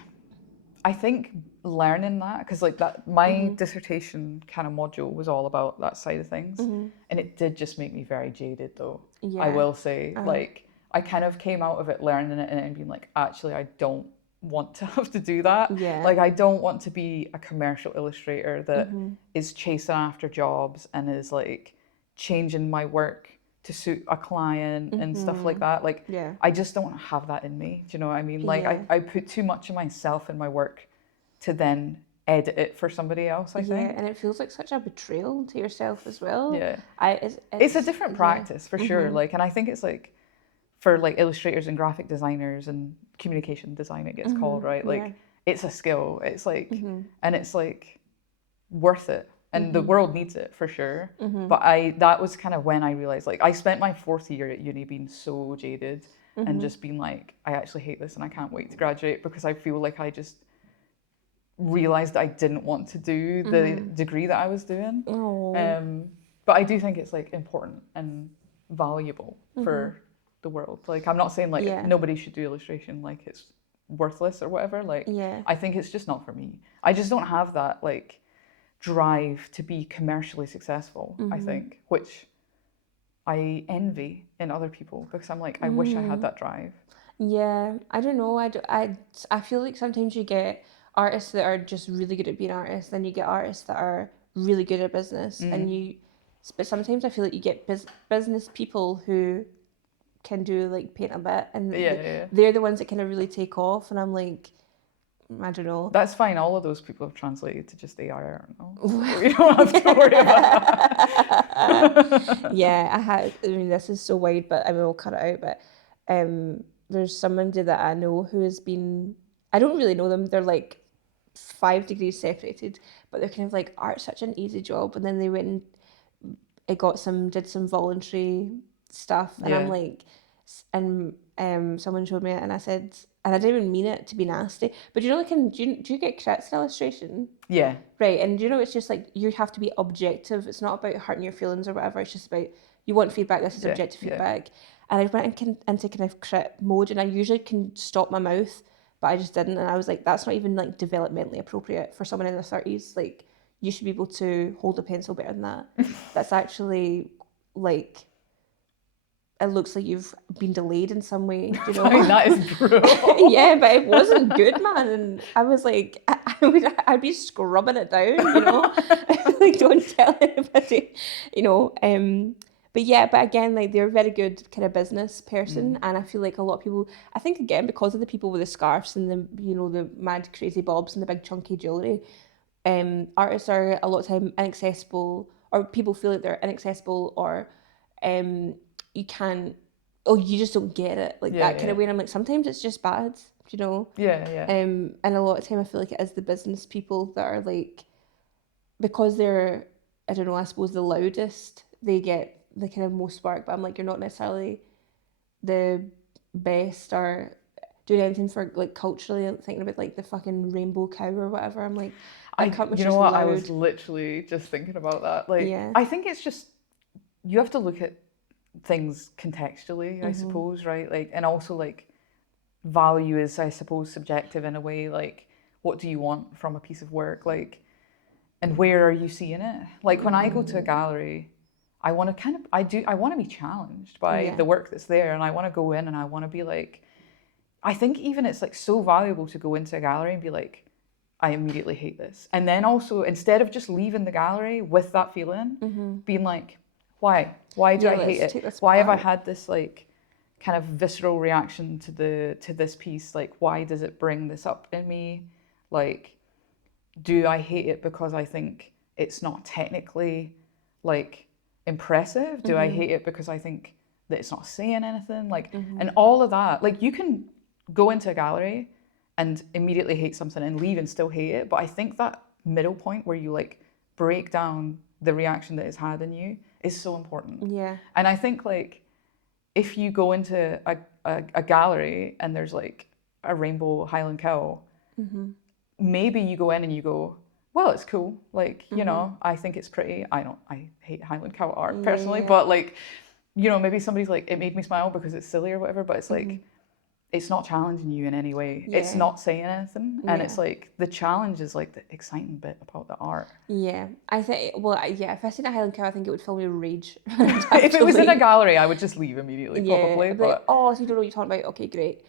I think learning that, because like that, my dissertation kind of module was all about that side of things, and it did just make me very jaded, though. Yeah. I will say, like, I kind of came out of it learning it and being like, actually, I don't want to have to do that. Yeah. Like, I don't want to be a commercial illustrator that is chasing after jobs and is like changing my work to suit a client and stuff like that. Like, Yeah. I just don't have that in me. Do you know what I mean? Like, Yeah. I put too much of myself in my work to then edit it for somebody else, I think. Yeah, and it feels like such a betrayal to yourself as well. Yeah. It's It's a different practice for sure. Like, and I think it's like for like illustrators and graphic designers and communication design, it gets called, right? Like, it's a skill. It's like, and it's like worth it. And the world needs it for sure. But that was kind of when I realized, like, I spent my fourth year at uni being so jaded and just being like, I actually hate this and I can't wait to graduate, because I feel like I just realized I didn't want to do the degree that I was doing. Oh. But I do think it's like important and valuable for the world. Like, I'm not saying like Yeah. nobody should do illustration, like it's worthless or whatever. Like, Yeah. I think it's just not for me. I just don't have that like drive to be commercially successful, I think, which I envy in other people, because I'm like, I wish I had that drive. Yeah, I don't know. I feel like sometimes you get artists that are just really good at being artists, then you get artists that are really good at business, and but sometimes I feel like you get business people who can do like paint a bit, and Yeah. they're the ones that kind of really take off, and I'm like, I don't know. That's fine. All of those people have translated to just AI, I don't know. We don't have to worry about that. Yeah, I mean, this is so wide, but I mean, we'll cut it out. But there's somebody that I know who has been. I don't really know them. They're like 5 degrees separated, but they're kind of like, art's such an easy job, and then they went and did some voluntary stuff, and I'm Yeah. like, and someone showed me it, and I said, and I didn't even mean it to be nasty, but you know, like, do you get crits in illustration? Yeah. Right, and you know, it's just like you have to be objective. It's not about hurting your feelings or whatever. It's just about, you want feedback. This is objective feedback. And I went into kind of crit mode, and I usually can stop my mouth, but I just didn't. And I was like, that's not even like developmentally appropriate for someone in their 30s. Like, you should be able to hold a pencil better than that. That's actually like, it looks like you've been delayed in some way, you know? I mean, that is brutal. Yeah, but it wasn't good, man. And I was like, I'd be scrubbing it down, you know? Like, don't tell anybody, you know? But yeah, but again, like, they're a very good kind of business person. And I feel like a lot of people, I think, again, because of the people with the scarves and the, you know, the mad crazy bobs and the big chunky jewellery, artists are a lot of time inaccessible, or people feel like they're inaccessible, or you can't oh, you just don't get it, like Yeah, that kind yeah. of way. And I'm like, sometimes it's just bad, you know. Yeah, yeah. And a lot of time I feel like it is the business people that are like, because they're, I don't know, I suppose the loudest, they get the kind of most work. But I'm like, you're not necessarily the best or doing anything for like culturally, thinking about like the fucking rainbow cow or whatever. I'm like, that cunt was You know just what? I was loud. literally just thinking about that. Like, Yeah. I think it's just, you have to look at things contextually, I Mm-hmm. suppose, right? Like, and also like value is, I suppose, subjective in a way. Like, what do you want from a piece of work? Like, and where are you seeing it? Like, when I go to a gallery, I want to I want to be challenged by Yeah. the work that's there, and I want to go in and I want to be like, I think even it's like so valuable to go into a gallery and be like, I immediately hate this. And then also, instead of just leaving the gallery with that feeling, being like, why? Why do Yeah, I hate let's it? take this Why have I apart. had this like kind of visceral reaction to this piece? Like, why does it bring this up in me? Like, do I hate it because I think it's not technically like impressive? Do I hate it because I think that it's not saying anything? Like, and all of that. Like, you can go into a gallery and immediately hate something and leave and still hate it. But I think that middle point where you like break down the reaction that it's had in you is so important. Yeah. And I think like if you go into a gallery and there's like a rainbow Highland cow, maybe you go in and you go, well, it's cool. Like, you know, I think it's pretty. I hate Highland cow art personally, Yeah. but like, you know, maybe somebody's like, it made me smile because it's silly or whatever, but it's like, it's not challenging you in any way. It's Yeah. not saying anything. And it's Yeah. like, the challenge is like the exciting bit about the art. Yeah. I think, well, yeah, if I seen a Highland cow, I think it would fill me with rage. If it was in a gallery, I would just leave immediately, Yeah, probably. I'd be like, But oh, so you don't know what you're talking about? Okay, great.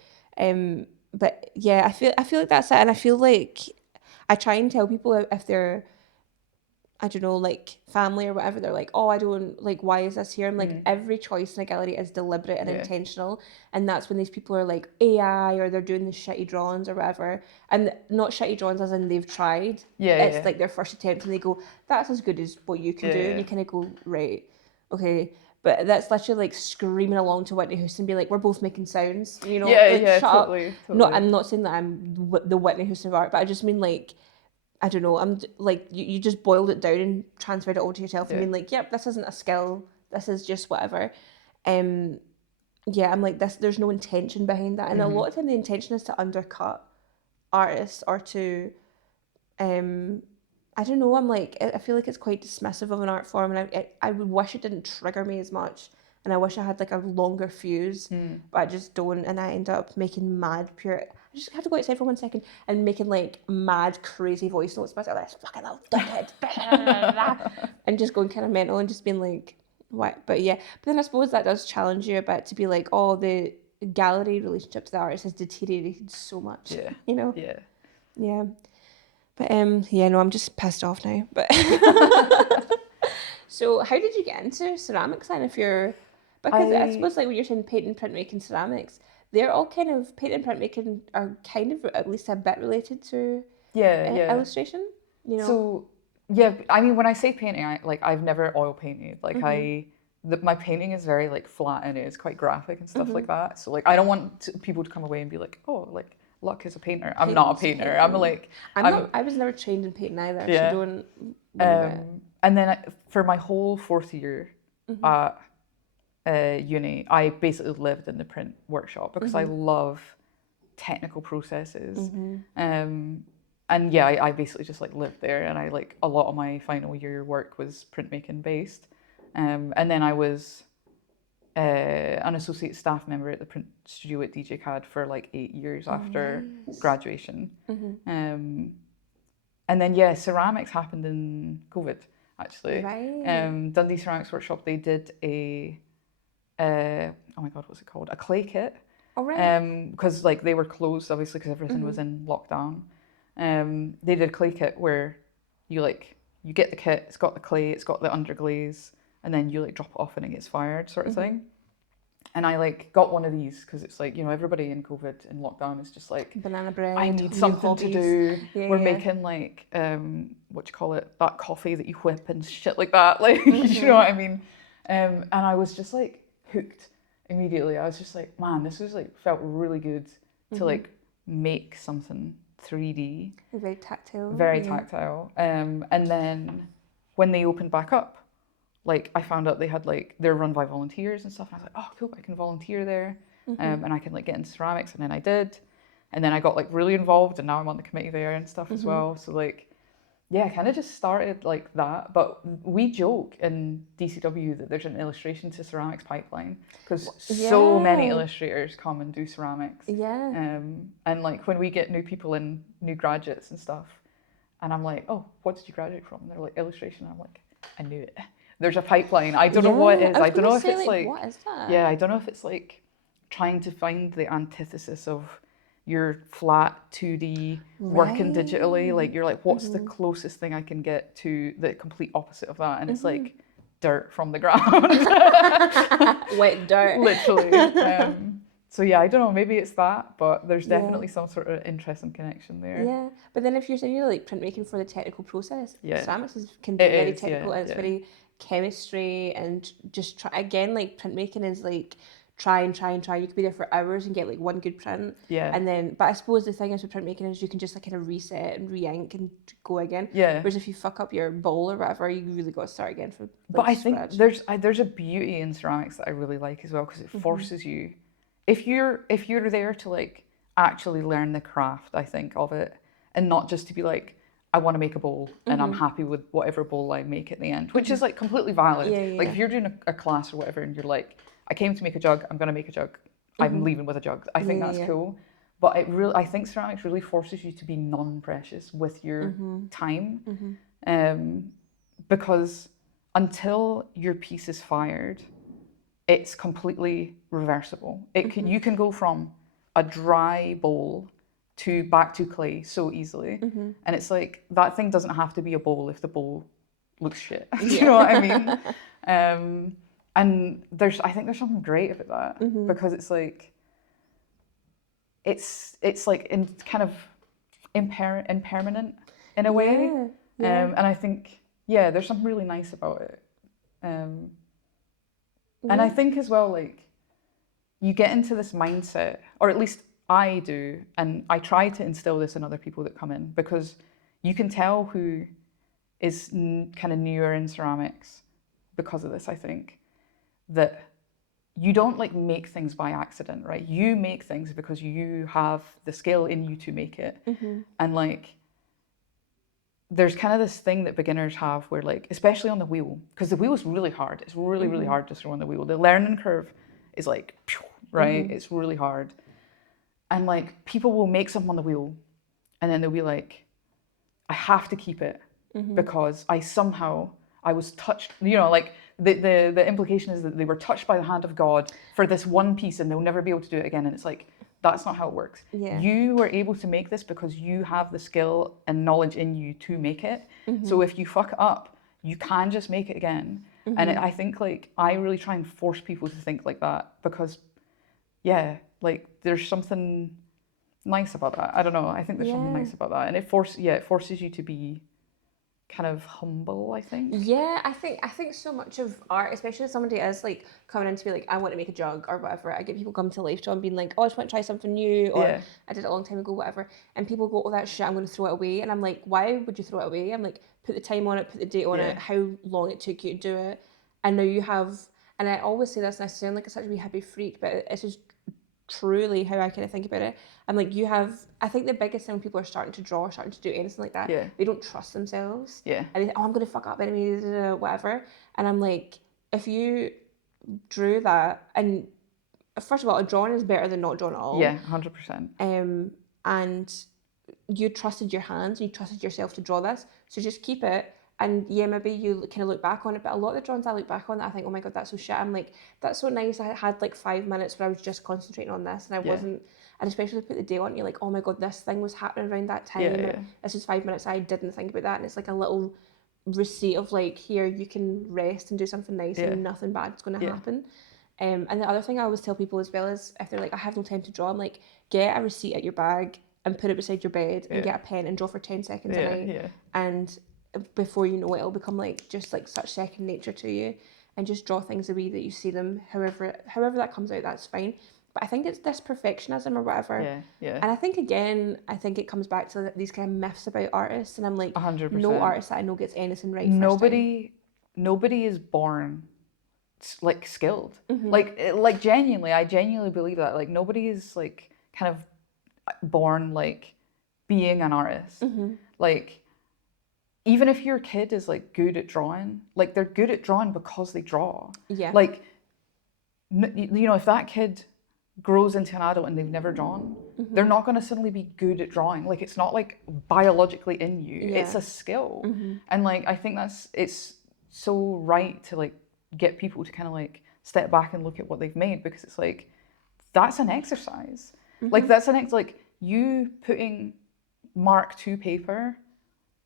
But yeah, I feel like that's it, and I feel like I try and tell people if they're, I don't know, like family or whatever, they're like, oh, I don't like, why is this here? I'm like, every choice in a gallery is deliberate and yeah, intentional, and that's when these people are like AI or they're doing the shitty drawings or whatever, and not shitty drawings as in they've tried. yeah, It's yeah, like their first attempt, and they go, that's as good as what you can yeah, do, and yeah, you kind of go, right, okay. But that's literally like screaming along to Whitney Houston, be like, we're both making sounds, you know, yeah, like yeah, shut up. totally, Not, totally. I'm not saying that I'm the Whitney Houston of art, but I just mean like, I don't know. I'm like, you just boiled it down and transferred it all to yourself and Yeah. being like, yep, this isn't a skill. This is just whatever. Um, yeah, I'm like this. There's no intention behind that, and a lot of time the intention is to undercut artists or to, um, I don't know. I'm like, I feel like it's quite dismissive of an art form, and I would wish it didn't trigger me as much, and I wish I had like a longer fuse, but I just don't, and I end up making mad pure. I just had to go outside for 1 second and making like mad crazy voice notes about this fucking little dickhead, and just going kind of mental and just being like, what? But yeah, but then I suppose that does challenge you a bit to be like, oh, the gallery relationship to the artist has deteriorated so much, Yeah, you know? yeah. Yeah. But yeah, no, I'm just pissed off now. But so, how did you get into ceramics then? If you're, because I I suppose like when you're saying painting, printmaking, ceramics, they're all kind of painting, printmaking are kind of at least a bit related to yeah, yeah. illustration. You know. So yeah, I mean, when I say painting, I've never oil painted. Like my painting is very like flat and it's quite graphic and stuff like that. So like I don't want people to come away and be like, oh, like Luck is a painter. I'm not a Paint's painter. I'm painting. like I'm I'm not. I was never trained in painting either, so yeah. don't worry about it. And then for my whole fourth year at uni, I basically lived in the print workshop because I love technical processes. And yeah, I basically just like lived there, and I like a lot of my final year work was printmaking based. And then I was an associate staff member at the print studio at DJ CAD for like 8 years after graduation. And then yeah, ceramics happened in COVID actually. Right. Dundee Cermaics Workshop, they did oh my god, what's it called? A clay kit. All right. Because like they were closed obviously because everything was in lockdown. They did a clay kit where you get the kit, it's got the clay, it's got the underglaze, and then you like drop it off and it gets fired sort of thing. And I like got one of these because it's like, you know, everybody in COVID in lockdown is just like, Banana bread. I need new something to hobbies. do. Yeah, We're yeah. making like what do you call it? That coffee that you whip and shit like that. Like you know what I mean? And I was just like hooked. immediately I was just like, man, this was like felt really good to like make something 3D, Very tactile. very yeah. tactile. And then when they opened back up, like I found out they had like they're run by volunteers and stuff. And I was like, oh, cool, I can volunteer there, and I can like get into ceramics. And then I did, and then I got like really involved, and now I'm on the committee there and stuff as well. So like, yeah, I kind of just started like that. But we joke in DCW that there's an illustration to ceramics pipeline because so many Yeah. illustrators come and do ceramics. Yeah. And like when we get new people in, new graduates and stuff, and I'm like, oh, what did you graduate from? And they're like, illustration. And I'm like, I knew it. There's a pipeline. I don't know what it is. I don't know if it's like, what is that? yeah, I don't know if it's like trying to find the antithesis of your flat 2D working digitally. Like you're like, what's the closest thing I can get to the complete opposite of that? And it's like dirt from the ground. Wet dirt. Literally. So yeah, I don't know, maybe it's that, but there's definitely some sort of interesting connection there. Yeah, but then if you're saying like printmaking for the technical process, Yeah. ceramics can be very is, technical and it's yeah. very chemistry and just try again. Like printmaking is like try and try and try. You could be there for hours and get like one good print. Yeah. And then, but I suppose the thing is with printmaking is you can just like kind of reset and re-ink and go again. Yeah. Whereas if you fuck up your bowl or whatever, you really got to start again from. But I think scratch. there's a beauty in ceramics that I really like as well because it forces you, if you're there to like actually learn the craft, I think, of it, and not just to be like, I want to make a bowl and I'm happy with whatever bowl I make at the end, which is like completely valid. Yeah. Like if you're doing a class or whatever and you're like, I came to make a jug, I'm gonna make a jug, I'm leaving with a jug. I think that's cool. But I think ceramics really forces you to be non-precious with your time, because until your piece is fired, it's completely reversible. You can go from a dry bowl to back to clay so easily, and it's like that thing doesn't have to be a bowl if the bowl looks shit. Do you know what I mean? And I think there's something great about that because it's like it's like in kind of impermanent in a way, and I think there's something really nice about it. And I think as well, like, you get into this mindset, or at least I do, and I try to instill this in other people that come in, because you can tell who is kind of newer in ceramics because of this, I think, that you don't like make things by accident, right? You make things because you have the skill in you to make it. And like, there's kind of this thing that beginners have where like, especially on the wheel, because the wheel is really hard. It's really, really hard to throw on the wheel. The learning curve is like, right? It's really hard. And like, people will make something on the wheel and then they'll be like, I have to keep it because I was touched, like the implication is that they were touched by the hand of God for this one piece and they'll never be able to do it again. And it's like, that's not how it works. Yeah. You were able to make this because you have the skill and knowledge in you to make it. So if you fuck it up, you can just make it again. And I think like, I really try and force people to think like that because like there's something nice about that. I don't know. I think there's something nice about that. And it forces you to be kind of humble, I think. Yeah, I think so much of art, especially if somebody is like coming in to be like, I want to make a jug or whatever. I get people come to Life Job being like, oh, I just want to try something new, or I did it a long time ago, whatever. And people go, oh, that shit, I'm going to throw it away. And I'm like, why would you throw it away? I'm like, put the time on it, put the date on it, how long it took you to do it. And now you have, and I always say this and I sound like such a wee happy freak, but it's just truly how I kind of think about it. I'm like, I think the biggest thing when people are starting to draw, starting to do anything like that, they don't trust themselves. And they think, oh, I'm going to fuck up anyway, whatever. And I'm like, if you drew that, and first of all, a drawing is better than not drawing at all. 100%. And you trusted your hands, you trusted yourself to draw this, so just keep it. And maybe you kind of look back on it, but a lot of the drawings I look back on, I think, oh my God, that's so shit. I'm like, that's so nice. I had like 5 minutes where I was just concentrating on this and I wasn't, and especially put the day on, you're like, oh my God, this thing was happening around that time. This is 5 minutes, I didn't think about that. And it's like a little receipt of like, here, you can rest and do something nice and nothing bad's going to happen. And the other thing I always tell people as well is if they're like, I have no time to draw, I'm like, get a receipt at your bag and put it beside your bed and get a pen and draw for 10 seconds a night. And before you know it, it'll become like just like such second nature to you. and just draw things the way that you see them, however that comes out, that's fine. But I think it's this perfectionism or whatever. Yeah, yeah. And I think it comes back to these kind of myths about artists, and I'm like, 100%. no artist that I know gets anything right first time. Nobody is born like skilled. Like genuinely, I genuinely believe that. Like nobody is like kind of born like being an artist. Like even if your kid is like good at drawing, like they're good at drawing because they draw. Yeah. Like you know, if that kid grows into an adult and they've never drawn, they're not going to suddenly be good at drawing. Like it's not like biologically in you. Yeah. It's a skill. And like I think it's so right to like get people to kind of like step back and look at what they've made, because it's like that's an exercise. Like that's like you putting mark to paper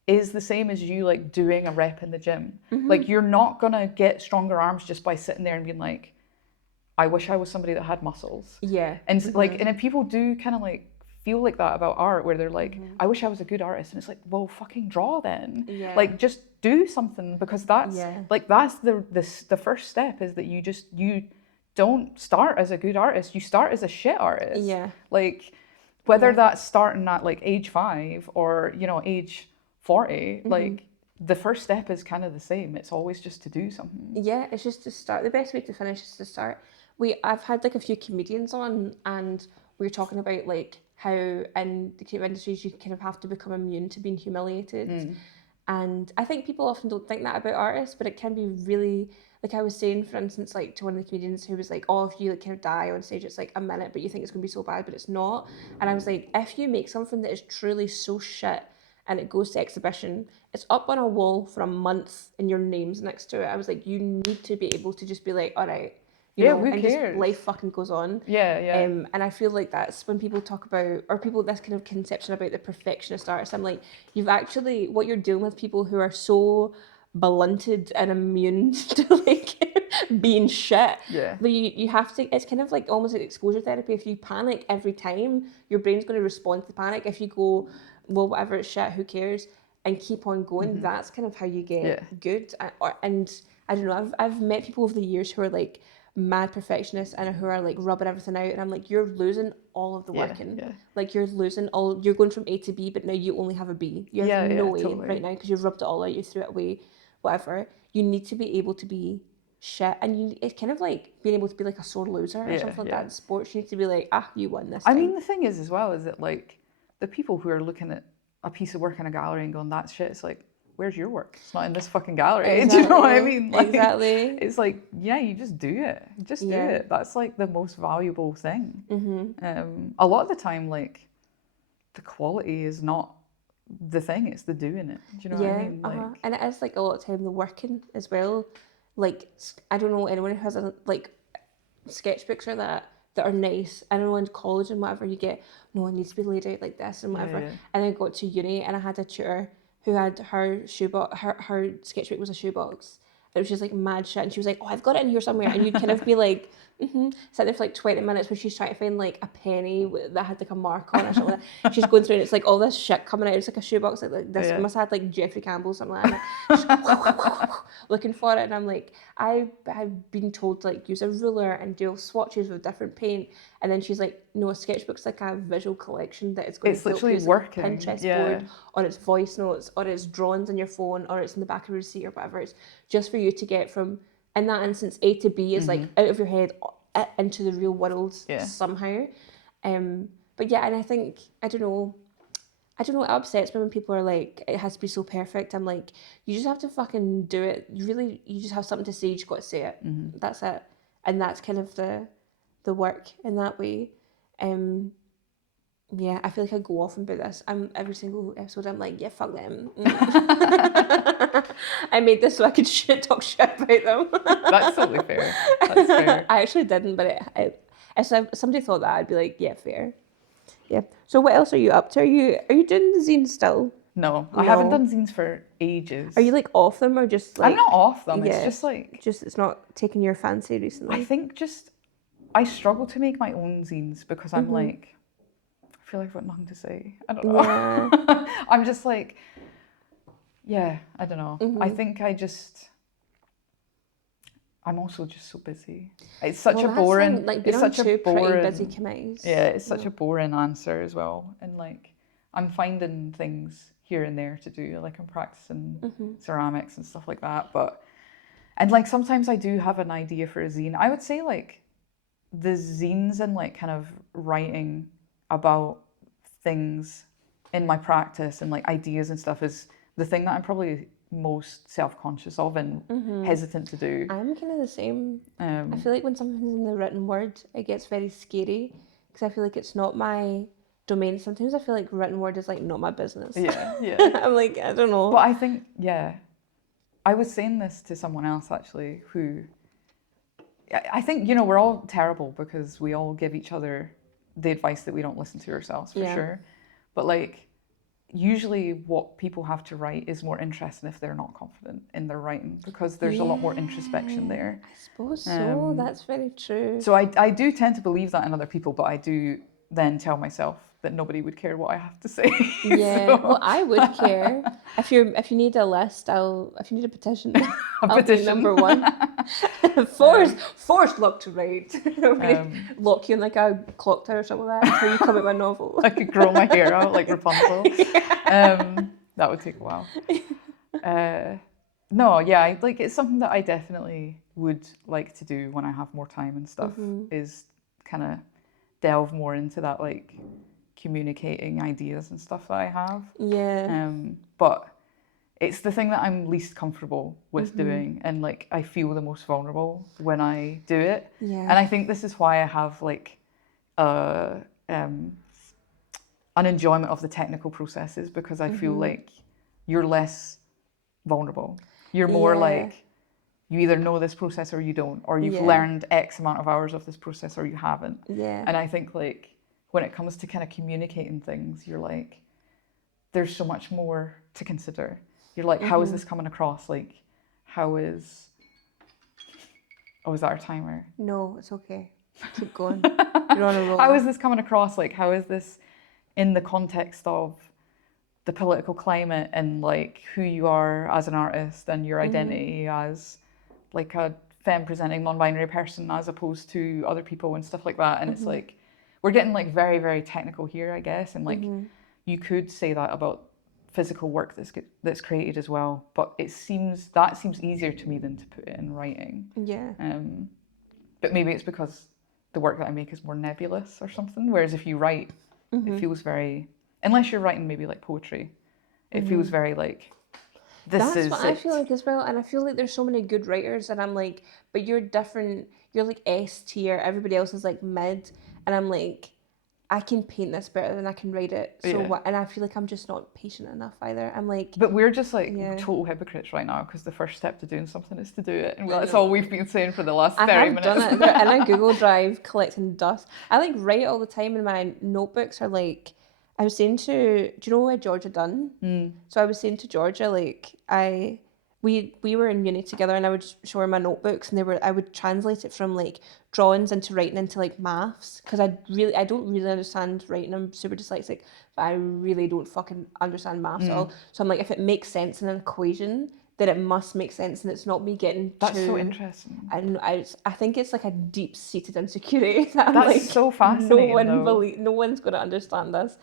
is the same as you like doing a rep in the gym. Like you're not going to get stronger arms just by sitting there and being like, I wish I was somebody that had muscles. Yeah. And like, and if people do kind of like feel like that about art, where they're like, I wish I was a good artist, and it's like, well, fucking draw then. Yeah. Like just do something, because that's like that's the first step, is that you don't start as a good artist, you start as a shit artist. Yeah. Like whether that's starting at like age 5 or, you know, age 40, like the first step is kind of the same. It's always just to do something. Yeah, it's just to start. The best way to finish is to start. I've had like a few comedians on, and we were talking about like how in the creative industries you kind of have to become immune to being humiliated. And I think people often don't think that about artists, but it can be really, like I was saying, for instance, like to one of the comedians who was like, oh, if you like kind of die on stage, it's like a minute, but you think it's going to be so bad, but it's not. And I was like, if you make something that is truly so shit and it goes to exhibition, it's up on a wall for a month and your name's next to it. I was like, you need to be able to just be like, all right, you know, who and cares? just life fucking goes on. Yeah. And I feel like that's when people talk about, or people, this kind of conception about the perfectionist artist. I'm like, you've actually, what you're dealing with, people who are so blunted and immune to like being shit. Yeah. But you have to, it's kind of like almost like exposure therapy. If you panic every time, your brain's going to respond to the panic. If you go, well, whatever, it's shit, who cares? And keep on going, that's kind of how you get good. And I don't know, I've met people over the years who are like mad perfectionists and who are like rubbing everything out, and I'm like, you're losing all of the working. Like you're losing all, you're going from A to B, but now you only have a B. You have no A totally. right now because you've rubbed it all out, you threw it away, whatever. You need to be able to be shit, and it's kind of like being able to be like a sore loser or something like that in sports. You need to be like, you won this time. I mean, the thing is as well is that like the people who are looking at a piece of work in a gallery and going, that's shit, it's like, where's your work? It's not in this fucking gallery. Exactly. Do you know what I mean? Like, exactly. It's like, yeah, you just do it. Just do it. That's like the most valuable thing. A lot of the time, like, the quality is not the thing, it's the doing it. Do you know what I mean? Like, and it is like a lot of time the working as well. Like, I don't know anyone who has like sketchbooks or that are nice. I don't know, in college and whatever, you get, no, it needs to be laid out like this and whatever. And I got to uni and I had a tutor who had her shoebox, her sketchbook was a shoebox. And it was just like mad shit. And she was like, oh, I've got it in here somewhere. And you'd kind of be like, sat there for like 20 minutes when she's trying to find like a penny that had like a mark on or something like that. She's going through and it's like all this shit coming out. It's like a shoebox like this. Must have had like Jeffrey Campbell, something like that. Looking for it. And I'm like, I've been told to like use a ruler and do swatches with different paint. And then she's like, no, a sketchbook's like a visual collection that it's going to literally use working. Like a Pinterest board, or it's voice notes, or it's drawings on your phone, or it's in the back of a receipt or whatever. It's just for you to get from, in that instance, A to B is like out of your head into the real world somehow. But yeah, and I think, I don't know, it upsets me when people are like, it has to be so perfect. I'm like, you just have to fucking do it. You just have something to say, you just got to say it. That's it. And that's kind of the work in that way. Yeah, I feel like I go off about this. Every single episode I'm like, yeah, fuck them. I made this so I could talk shit about them. That's totally fair. That's fair. I actually didn't, but if somebody thought that, I'd be like, yeah, fair. Yeah. So what else are you up to? Are you doing the zines still? No, I haven't done zines for ages. Are you like off them or just like? I'm not off them. It's just like it's not taking your fancy recently. I think I struggle to make my own zines because I'm like, I feel like I've got nothing to say. I don't know. Yeah. I'm just like, yeah, I don't know. I think I'm also just so busy. It's such Well, a that's boring. like being It's on such a two pretty busy boring. committees. Yeah, it's such a boring answer as well. And like, I'm finding things here and there to do. Like, I'm practicing ceramics and stuff like that. But and like sometimes I do have an idea for a zine. I would say like the zines and like kind of writing about things in my practice and like ideas and stuff is the thing that I'm probably most self-conscious of and hesitant to do. I'm kind of the same. I feel like when something's in the written word, it gets very scary because I feel like it's not my domain. Sometimes I feel like written word is like not my business. Yeah, yeah. I'm like, I don't know. But I think, yeah, I was saying this to someone else actually who I think, you know, we're all terrible because we all give each other the advice that we don't listen to ourselves for sure. But like, usually what people have to write is more interesting if they're not confident in their writing because there's a lot more introspection there. I suppose so. That's very true. So I do tend to believe that in other people, but I do then tell myself that nobody would care what I have to say. Yeah, So, well, I would care if you need a list. If you need a petition, I'll be petition. number one. Force Luck to write. Lock you in like a clock tower or something like that until you come out with a novel. I could grow my hair out like Rapunzel. That would take a while. No, yeah, like it's something that I definitely would like to do when I have more time and stuff. Is kind of delve more into that like communicating ideas and stuff that I have. Yeah. But it's the thing that I'm least comfortable with doing, and like I feel the most vulnerable when I do it. Yeah. And I think this is why I have like an enjoyment of the technical processes because I feel like you're less vulnerable. You're more like you either know this process or you don't, or you've learned X amount of hours of this process or you haven't. Yeah. And I think like when it comes to kind of communicating things, you're like, there's so much more to consider. You're like, how is this coming across? Like, how is... Oh, is that our timer? No, it's okay. Keep going. You're on a roll. How is this coming across? Like, how is this in the context of the political climate and like who you are as an artist and your identity as like a femme presenting non-binary person as opposed to other people and stuff like that. And it's like, we're getting like very, very technical here, I guess. And like, you could say that about physical work that's created as well, but it seems easier to me than to put it in writing. Yeah. But maybe it's because the work that I make is more nebulous or something. Whereas if you write, it feels very, unless you're writing maybe like poetry, it feels very like, That's what I feel like as well. And I feel like there's so many good writers and I'm like, but you're different. You're like S tier. Everybody else is like mid. And I'm like, I can paint this better than I can write it. So what? And I feel like I'm just not patient enough either. I'm like... But we're just like total hypocrites right now because the first step to doing something is to do it. And that's all we've been saying for the last 30 minutes. I have done it. They're in a Google Drive collecting dust. I like write all the time and my notebooks are like... I was saying to... Do you know Georgia Dunn? So I was saying to Georgia, like, we were in uni together and I would show her my notebooks and I would translate it from like drawings into writing into like maths because I don't really understand writing. I'm super dyslexic, but I really don't fucking understand maths at all. So I'm like, if it makes sense in an equation, then it must make sense, and it's not me getting That's so interesting. I think it's like a deep-seated insecurity that I'm That's like, so fascinating. No one's going to understand this.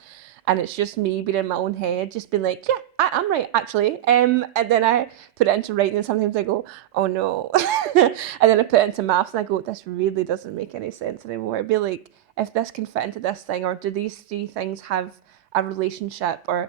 And it's just me being in my own head, just being like, yeah, I'm right, actually. And then I put it into writing and sometimes I go, oh no. And then I put it into maths and I go, this really doesn't make any sense anymore. I'd be like, if this can fit into this thing, or do these three things have a relationship, or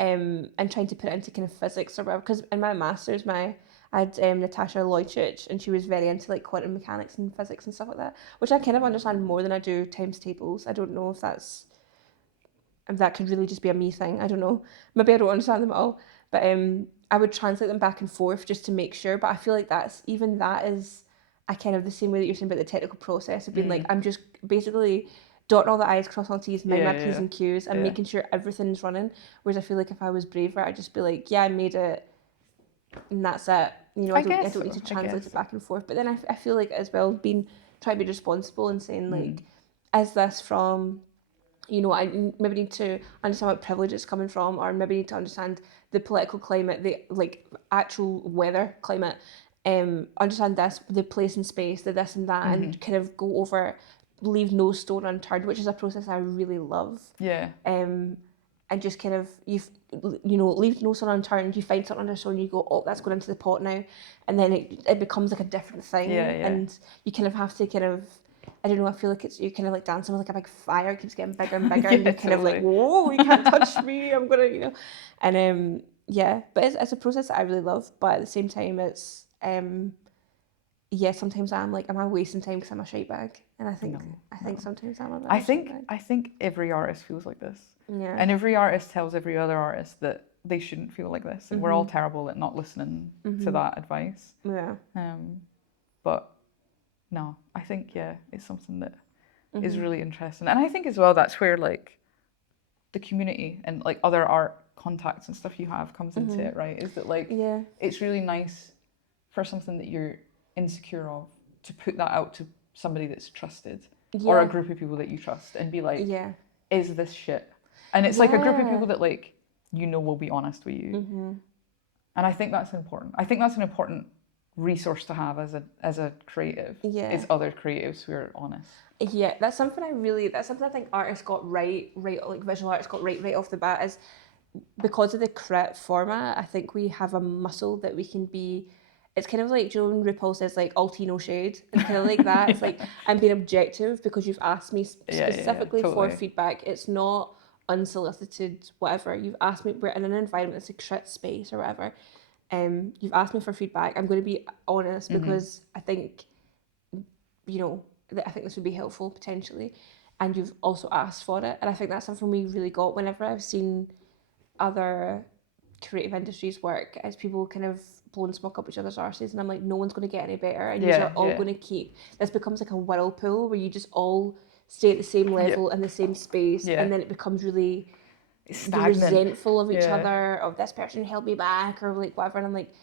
and trying to put it into kind of physics or whatever. Because in my master's, I had Natasha Lojcic, and she was very into like quantum mechanics and physics and stuff like that, which I kind of understand more than I do times tables. I don't know if that could really just be a me thing. I don't know. Maybe I don't understand them at all. But I would translate them back and forth just to make sure. But I feel like that is a kind of the same way that you're saying about the technical process of being like, I'm just basically dotting all the I's, crossing all the T's, mind my P's and Q's, and making sure everything's running. Whereas I feel like if I was braver, I'd just be like, yeah, I made it, and that's it. You know, I don't need to translate it back and forth. But then I feel like as well, trying to be responsible and saying like, is this from... You know, I maybe need to understand what privilege it's coming from, or maybe need to understand the political climate, the like actual weather climate, understand this, the place and space, the this and that, and kind of go over, leave no stone unturned, which is a process I really love. Yeah. And just kind of leave no stone unturned. You find something under stone, you go, oh, that's going into the pot now, and then it becomes like a different thing. Yeah, yeah. And you kind of have to kind of, I don't know, I feel like you're kind of like dancing with like a big fire. It keeps getting bigger and bigger, and you're kind of like, whoa, you can't touch me. I'm gonna. And yeah, but it's a process that I really love. But at the same time, it's yeah, sometimes I'm like, am I wasting time because I'm a shite bag? And I think sometimes I'm a bit of a shite bag. I think every artist feels like this. Yeah. And every artist tells every other artist that they shouldn't feel like this. And we're all terrible at not listening to that advice. Yeah. But no, I think, yeah, it's something that is really interesting. And I think as well, that's where like the community and like other art contacts and stuff you have comes into it, right? Is that like, it's really nice for something that you're insecure of to put that out to somebody that's trusted or a group of people that you trust and be like, is this shit? And it's like a group of people that like, will be honest with you. And I think that's important. I think that's an important resource to have as a creative. Is other creatives who are honest. Yeah, that's something I think artists got right, like visual artists got right off the bat, is because of the crit format. I think we have a muscle that we can be. It's kind of like Joan RuPaul says, like, all tea, no shade. It's kind of like that. It's like, I'm being objective because you've asked me specifically for feedback. It's not unsolicited, whatever. You've asked me, we're in an environment that's a crit space or whatever. You've asked me for feedback. I'm going to be honest because I think, I think this would be helpful potentially. And you've also asked for it. And I think that's something we really got whenever I've seen other creative industries work, as people kind of blowing smoke up each other's arses, and I'm like, no one's going to get any better, and you're all going to keep, this becomes like a whirlpool where you just all stay at the same level in the same space, and then it becomes really resentful of each other, of this person held me back or like whatever, and I'm like,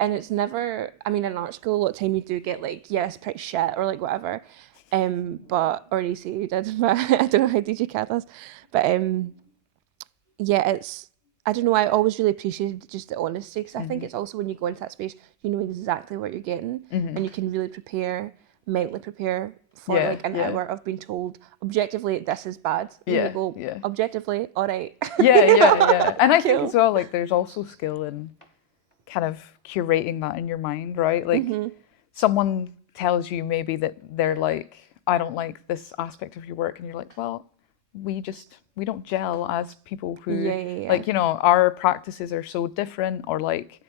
and it's never, I mean, in art school a lot of time you do get like, yeah, it's pretty shit or like whatever, but, or ECU did, but I don't know how DJ Cat does, but yeah, it's, I don't know, I always really appreciated just the honesty, because I think it's also when you go into that space, you know exactly what you're getting, and you can really mentally prepare for like an hour of being told, objectively, this is bad. And you go, objectively, all right. And I think as well, like, there's also skill in kind of curating that in your mind, right? Like, someone tells you maybe that they're like, I don't like this aspect of your work, and you're like, well, we don't gel as people who like, our practices are so different, or like,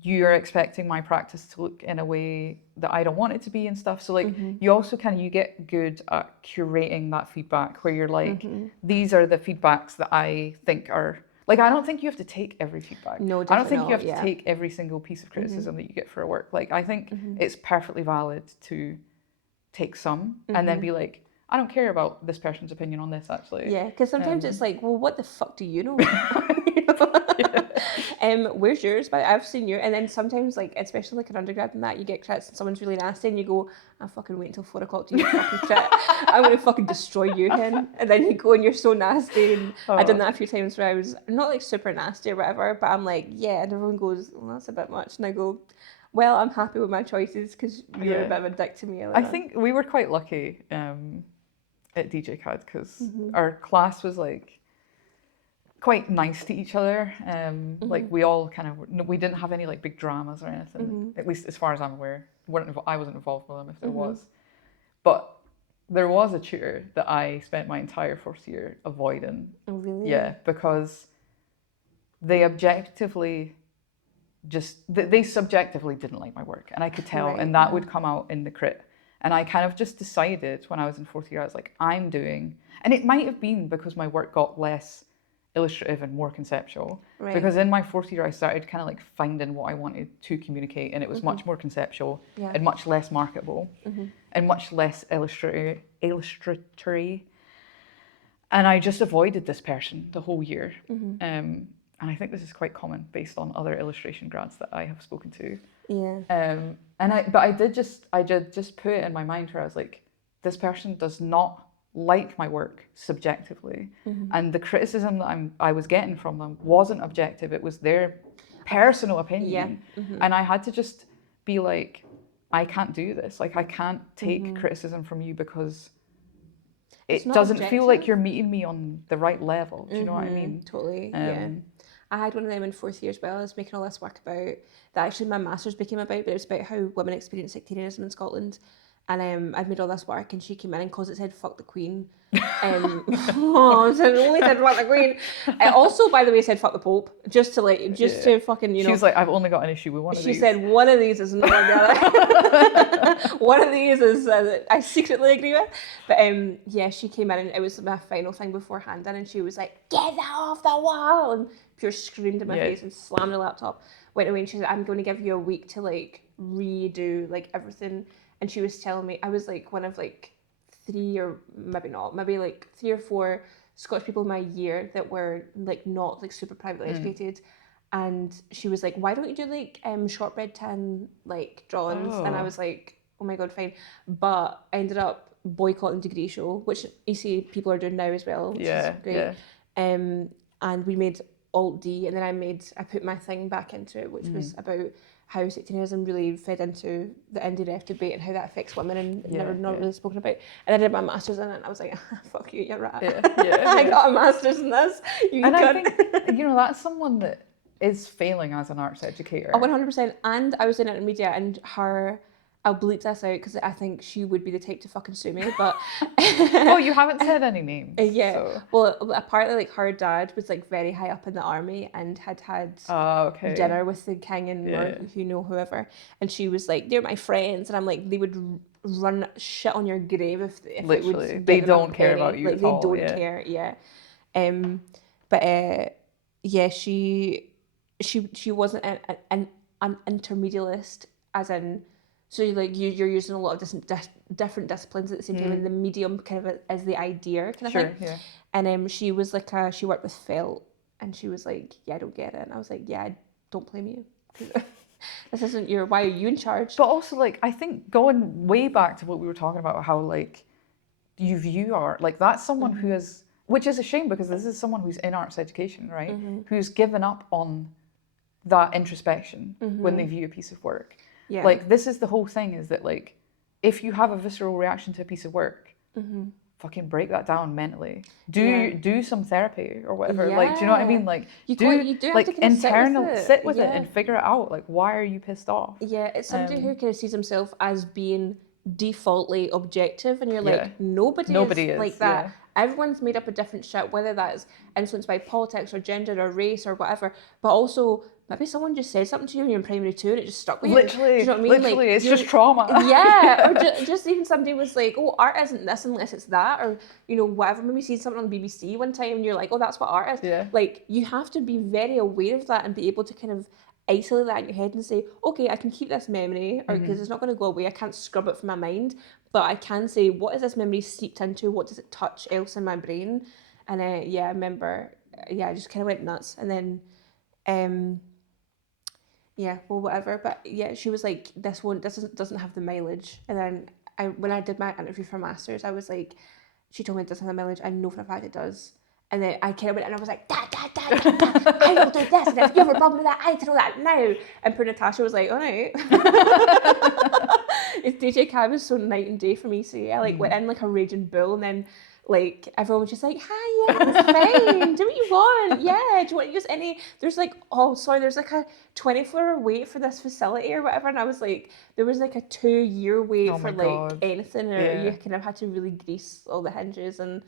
you're expecting my practice to look in a way that I don't want it to be and stuff. So like, you also you get good at curating that feedback, where you're like, these are the feedbacks that I think are like, I don't think you have to take every feedback. No, I don't think you have to take every single piece of criticism that you get for a work. Like, I think it's perfectly valid to take some and then be like, I don't care about this person's opinion on this, actually. Yeah, because sometimes it's like, well, what the fuck do you know? Where's yours? But I've seen your, and then sometimes, like, especially like an undergrad and that, you get crits and someone's really nasty, and you go, I'm fucking wait until 4 o'clock to do fucking crit. I'm gonna fucking destroy you, hen. And then you go and you're so nasty. And I've done that a few times where I was not like super nasty or whatever, but I'm like, yeah, and everyone goes, well, that's a bit much, and I go, well, I'm happy with my choices because you're a bit of a dick to me. I think we were quite lucky at DJ CAD, because our class was like quite nice to each other. Like, we all we didn't have any like big dramas or anything, at least as far as I'm aware. I wasn't involved with them if there was. But there was a tutor that I spent my entire first year avoiding. Oh, really? Yeah, because they objectively they subjectively didn't like my work, and I could tell, and that would come out in the crit. And I kind of just decided when I was in fourth year, I was like, I'm doing, and it might have been because my work got less illustrative and more conceptual. Right. Because in my fourth year, I started kind of like finding what I wanted to communicate, and it was much more conceptual and much less marketable and much less illustratory. And I just avoided this person the whole year. And I think this is quite common based on other illustration grads that I have spoken to. Yeah. But I did just put it in my mind where I was like, this person does not like my work subjectively, and the criticism that I was getting from them wasn't objective. It was their personal opinion, and I had to just be like, I can't do this. Like, I can't take criticism from you because It's it not doesn't feel like objective. you're meeting me on the right level. Do you know what I mean? Totally, yeah. I had one of them in fourth year as well. I was making all this work about that. Actually, my master's became about, but it was about how women experience sectarianism in Scotland. And I'd made all this work, and she came in, and because it said "fuck the Queen," so it only said "fuck the Queen." It also, by the way, said "fuck the Pope," just to fucking, She was like, I've only got an issue with one of She these. said one of these is not like the other. One of these is I secretly agree with. But yeah, she came in and it was my final thing beforehand, and she was like, "Get that off the wall!" and pure screamed in my face and slammed the laptop. Went away and she said, "I'm going to give you a week to like redo like everything." And she was telling me I was like one of like three or maybe not, maybe like three or four Scottish people in my year that were like not like super privately educated. And she was like, "Why don't you do like shortbread tin like drawings?" And I was like, "Oh my god, fine." But I ended up boycotting degree show, which you see people are doing now as well, which is great. And we made Alt D, and then I put my thing back into it, which was about how sectarianism really fed into the indie ref debate and how that affects women and never not really spoken about. And I did my master's in it, and I was like, "Fuck you, you're right." I got a master's in this. And I think, you know, that's someone that is failing as an arts educator. Oh, 100%. And I was in intermedia, and I'll bleep this out because I think she would be the type to fucking sue me. But oh, you haven't said any names. yeah. So. Well, apparently, like her dad was like very high up in the army and had dinner with the king and or whoever. And she was like, "They're my friends," and I'm like, they would run shit on your grave if literally it would they don't care about you like, at all. They don't care. Yeah. But yeah, she wasn't an intermedialist, as in, so like you're using a lot of different disciplines at the same time, and the medium kind of is the idea kind of thing. Yeah. And she was like she worked with felt, and she was like, "Yeah, I don't get it," and I was like, "Yeah, I don't blame you. This isn't your. Why are you in charge?" But also, like, I think going way back to what we were talking about, how like you view art, like that's someone who is. Which is a shame because this is someone who's in arts education, right? Who's given up on that introspection when they view a piece of work. Yeah. Like, this is the whole thing, is that like, if you have a visceral reaction to a piece of work, fucking break that down mentally. Do some therapy or whatever. Yeah. Like, do you know what I mean? Like, you do have like to kind of sit with it and figure it out. Like, why are you pissed off? Yeah, it's somebody who kind of sees himself as being defaultly objective, and you're like, nobody is like that. Everyone's made up of different shit, whether that is influenced by politics or gender or race or whatever. But also, maybe someone just said something to you when you're in primary 2 and it just stuck with you. Literally, do you know what I mean? literally, like, it's just trauma. Yeah, or just even somebody was like, "Oh, art isn't this unless it's that," or whatever. Maybe you see something on the BBC one time and you're like, "Oh, that's what art is." Yeah. Like, you have to be very aware of that and be able to kind of isolate that in your head and say, "Okay, I can keep this memory," or because it's not going to go away. I can't scrub it from my mind, but I can say, "What is this memory seeped into? What does it touch else in my brain?" And I remember, I just kind of went nuts, and then, yeah, well, whatever. But yeah, she was like, "This doesn't have the mileage." And then when I did my interview for masters, I was like, she told me it doesn't have the mileage. I know for a fact it does. And then I kind of went and I was like, da, da, da, da, da. I will do this, and if you have a problem with that, I tell that now. And poor Natasha was like, "All right." It's DJ Cab is so night and day for me. So yeah, like went in like a raging bull, and then like everyone was just like, "Hi, yeah, it's fine. Do what you want. Yeah, do you want to use any?" There's like, "Oh, sorry, there's like a 24-hour wait for this facility or whatever," and I was like, there was like a 2-year wait for like anything, or you kind of had to really grease all the hinges and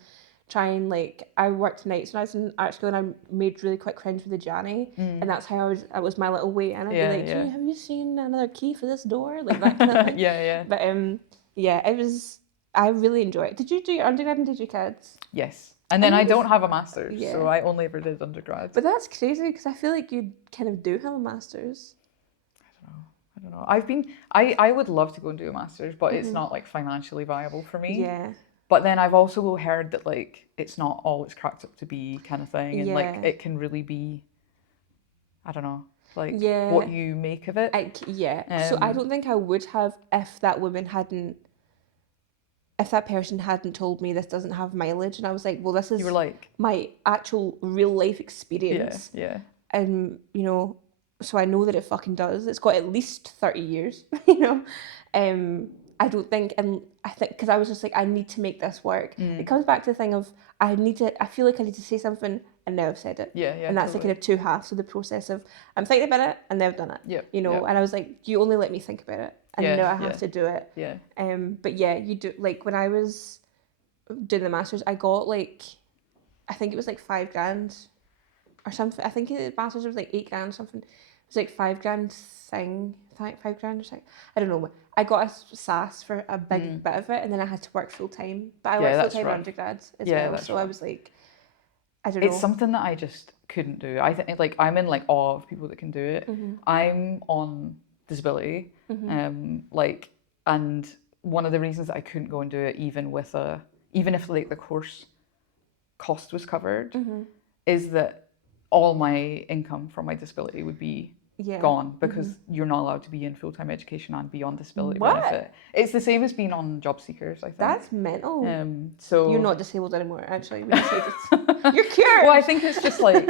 try and like, I worked nights when I was in art school, and I made really quick friends with the Janny, and that's how I was my little way in. I'd be like, "Have you seen another key for this door?" Like that kind of thing. But yeah, it was. I really enjoy it. Did you do your undergrad and did your kids? Yes. And then I don't have a master's, Yeah. so I only ever did undergrad. But that's crazy because I feel like you kind of do have a master's. I don't know. I would love to go and do a master's, but it's not like financially viable for me. Yeah. But then I've also heard that like it's not all it's cracked up to be, kind of thing, and like it can really be, I don't know, like what you make of it. So I don't think I would have if that person hadn't told me this doesn't have mileage, and I was like, well, this is you were like my actual real life experience. Yeah. And so I know that it fucking does. It's got at least 30 years, you know. I don't think, and I think because I was just like, I need to make this work. It comes back to the thing of I feel like I need to say something, and now I've said it. Yeah, yeah, And that's the totally. kind of two halves of the process of I'm thinking about it, and now I've done it. Yep, You know, yep. and I was like, you only let me think about it, and Yeah, now I have yeah, to do it. yeah. But yeah, you do, like when I was doing the masters, I got like, I think it was like $5,000 or something. I think the masters was like $8,000 or something. It was like $5,000 thing, $5,000 or something. I don't know. I got a SAS for a big bit of it, and then I had to work full time. But I Yeah, worked full that's time rough. undergrad as Yeah, well, that's so I rough. was like, I don't It's know. something that I just couldn't do. I think like I'm in like awe of people that can do it. I'm on disability, like, and one of the reasons that I couldn't go and do it, even if like the course cost was covered, is that all my income from my disability would be Yeah. gone because you're not allowed to be in full-time education and be on disability What? benefit. It's the same as being on job seekers, I think. That's mental. So You're not disabled anymore, actually. We decided you're cured. well, I think it's just like,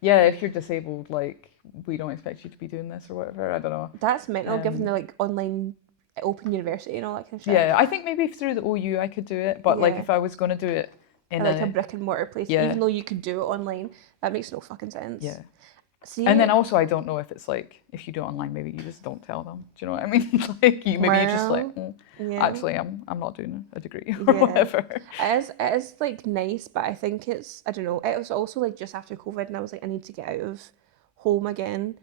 yeah, if you're disabled, like we don't expect you to be doing this or whatever. I don't know. That's mental, given the like online open university and all that kind of shit. Yeah, I think maybe through the OU I could do it, but like Yeah. if I was going to do it in Like a brick and mortar place, Yeah. even though you could do it online, that makes no fucking sense. yeah. See, And then also I don't know if it's like if you do it online, maybe you just don't tell them. Do you know what I mean? Like you maybe you're just like, yeah. actually I'm not doing a degree or whatever. It is like nice, but I think it's, I don't know. It was also like just after COVID, and I was like, I need to get out of home again.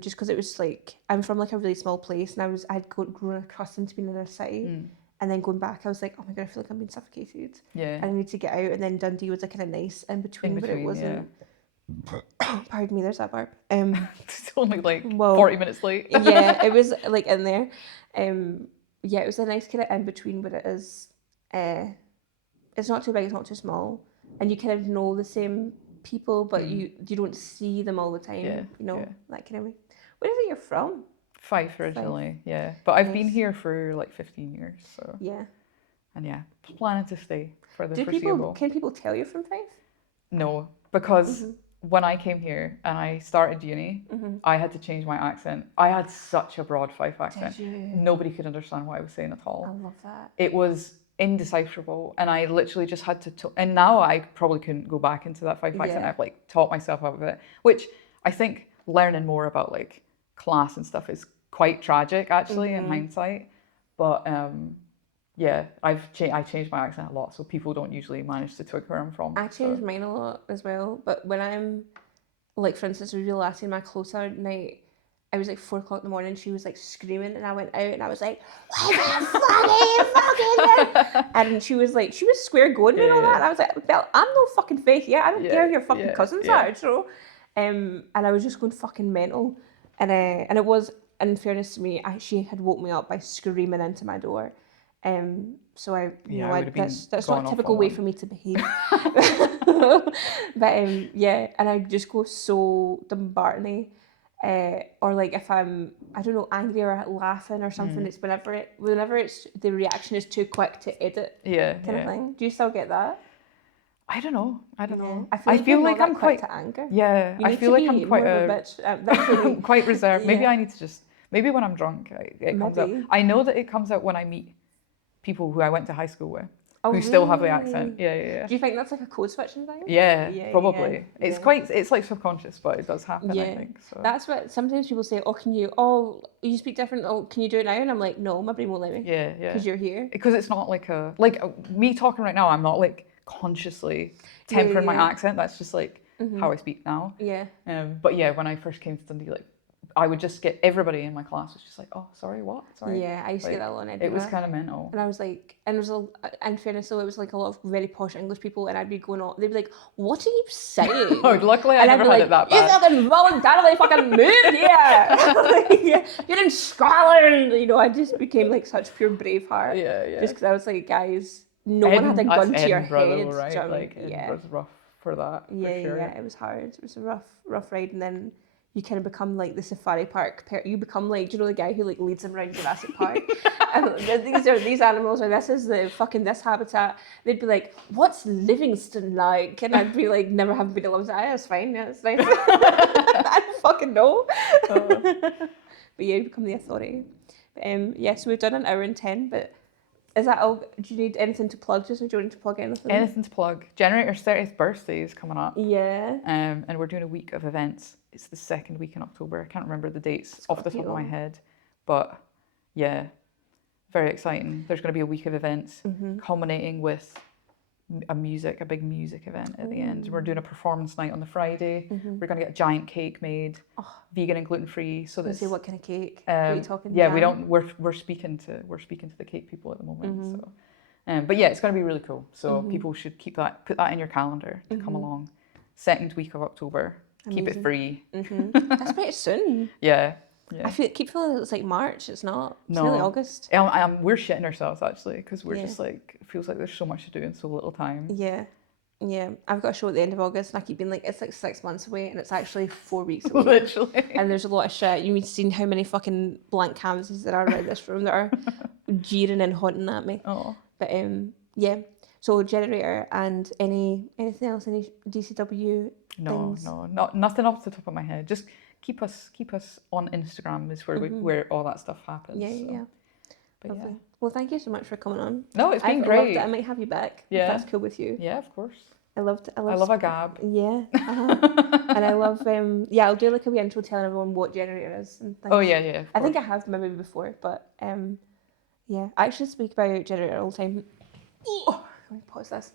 Just because it was like I'm from like a really small place, and I'd grown accustomed to being in a city, and then going back, I was like, oh my god, I feel like I'm being suffocated. Yeah. And I need to get out. And then Dundee was like kind of nice in between, but it wasn't. Pardon me, there's that barb. It's only like 40 minutes late. Yeah, it was like in there. Yeah, it was a nice kind of in between, but it is. It's not too big, it's not too small, and you kind of know the same people, but you don't see them all the time. Yeah, you know, yeah. that kind of way. Where is it you're from? Fife originally, yeah. But I've been here for like 15 years, so. Yeah. And yeah, planning to stay for the Can people tell you're from Fife? No, because when I came here and I started uni, I had to change my accent. I had such a broad Fife accent. Did you? Nobody could understand what I was saying at all. I love that. It was indecipherable, and I literally just had to. And now I probably couldn't go back into that Fife accent. I've like taught myself out of it, which I think learning more about like class and stuff is quite tragic actually in hindsight. But yeah, I changed my accent a lot, so people don't usually manage to twig where I'm from. I changed mine a lot as well, but when I'm, like for instance, the last in my closer night, I was like 4 o'clock in the morning, she was like screaming, and I went out and I was like, what the fucking and she was square going and all that, and I was like, well, I'm no fucking fake, I don't care who your fucking cousins are, so, and I was just going fucking mental, and it was, in fairness to me, she had woke me up by screaming into my door. So that's not a typical way for me to behave. But yeah, and I just go so Dumbarton-y. Or like if I'm, I don't know, angry or laughing or something, it's whenever it's the reaction is too quick to edit, kind of thing. Do you still get that? I don't know. I feel like I'm quite to anger. Yeah, I feel like I'm quite a bitch. quite reserved. Maybe Yeah. I need to just. Maybe when I'm drunk, it comes out. I know that it comes out when I meet people who I went to high school with, who still have the accent. Yeah. Do you think that's like a code switching thing? Yeah, probably. Yeah. It's like subconscious, but it does happen, I think. So. That's what sometimes people say, you speak different, can you do it now? And I'm like, no, my brain won't let me. Yeah. Because you're here. Because it's not like me talking right now, I'm not like consciously tempering my accent. That's just like how I speak now. Yeah. But yeah, when I first came to Dundee, like, I would just get everybody in my class was just like, oh, sorry, what? Sorry. Yeah, I used to get that a lot in Edinburgh. It was kind of mental. And I was like, and it was in fairness, so it was like a lot of very posh English people, and I'd be going on, they'd be like, what are you saying? Oh, luckily I never had it that bad. You fucking voluntarily fucking moved here. You're in Scotland. You know, I just became like such pure Braveheart. Yeah. Just because I was like, guys, no one had a gun to your head. Though, right? Like, Edinburgh's rough for that. Yeah, for sure. yeah, it was hard. It was a rough ride, and then you kind of become like the safari park. You become like, do you know the guy who like leads them around Jurassic Park? And these animals, or this is the fucking this habitat. They'd be like, "What's Livingston like?" And I'd be like, "Never have been to Livingston." "Ah, it's fine. Yeah, it's nice." I don't fucking know. But yeah, you become the authority. Yeah, so we've done an hour and 10, but is that all? Do you need anything to plug? Just, or do you want to plug anything? Anything to plug. Generator's 30th birthday is coming up. Yeah. And we're doing a week of events. It's the second week in October. I can't remember the dates off the top of my head. But yeah, very exciting. There's going to be a week of events culminating with a big music event at the end. We're doing a performance night on the Friday. We're going to get a giant cake made, vegan and gluten free. So Let's that's see what kind of cake. What are you talking? Yeah, jam? we don't. We're speaking to the cake people at the moment. So, but yeah, it's going to be really cool. So people should put that in your calendar to come along. Second week of October. Amazing. Keep it free. That's pretty soon. Yeah. Keep feeling it's like March. It's not. It's No. nearly August. We're shitting ourselves actually because we're just like, it feels like there's so much to do in so little time. Yeah. I've got a show at the end of August, and I keep being like, it's like 6 months away, and it's actually 4 weeks away. Literally. And there's a lot of shit. You've seen how many fucking blank canvases there are around this room that are jeering and haunting at me. Oh. But yeah. So Generator and anything else, any DCW things? No, nothing off the top of my head. Just keep us on Instagram is where all that stuff happens. Yeah. But Lovely. Well, thank you so much for coming on. No, it's been I've great. Loved it. I might have you back. Yeah. If that's cool with you. Yeah, of course. I love a gab. Yeah. And I love I'll do like a wee intro telling everyone what Generator is and things. Oh yeah. I think I have maybe before, but yeah. I actually speak about Generator all the time. Oh, let me pause this.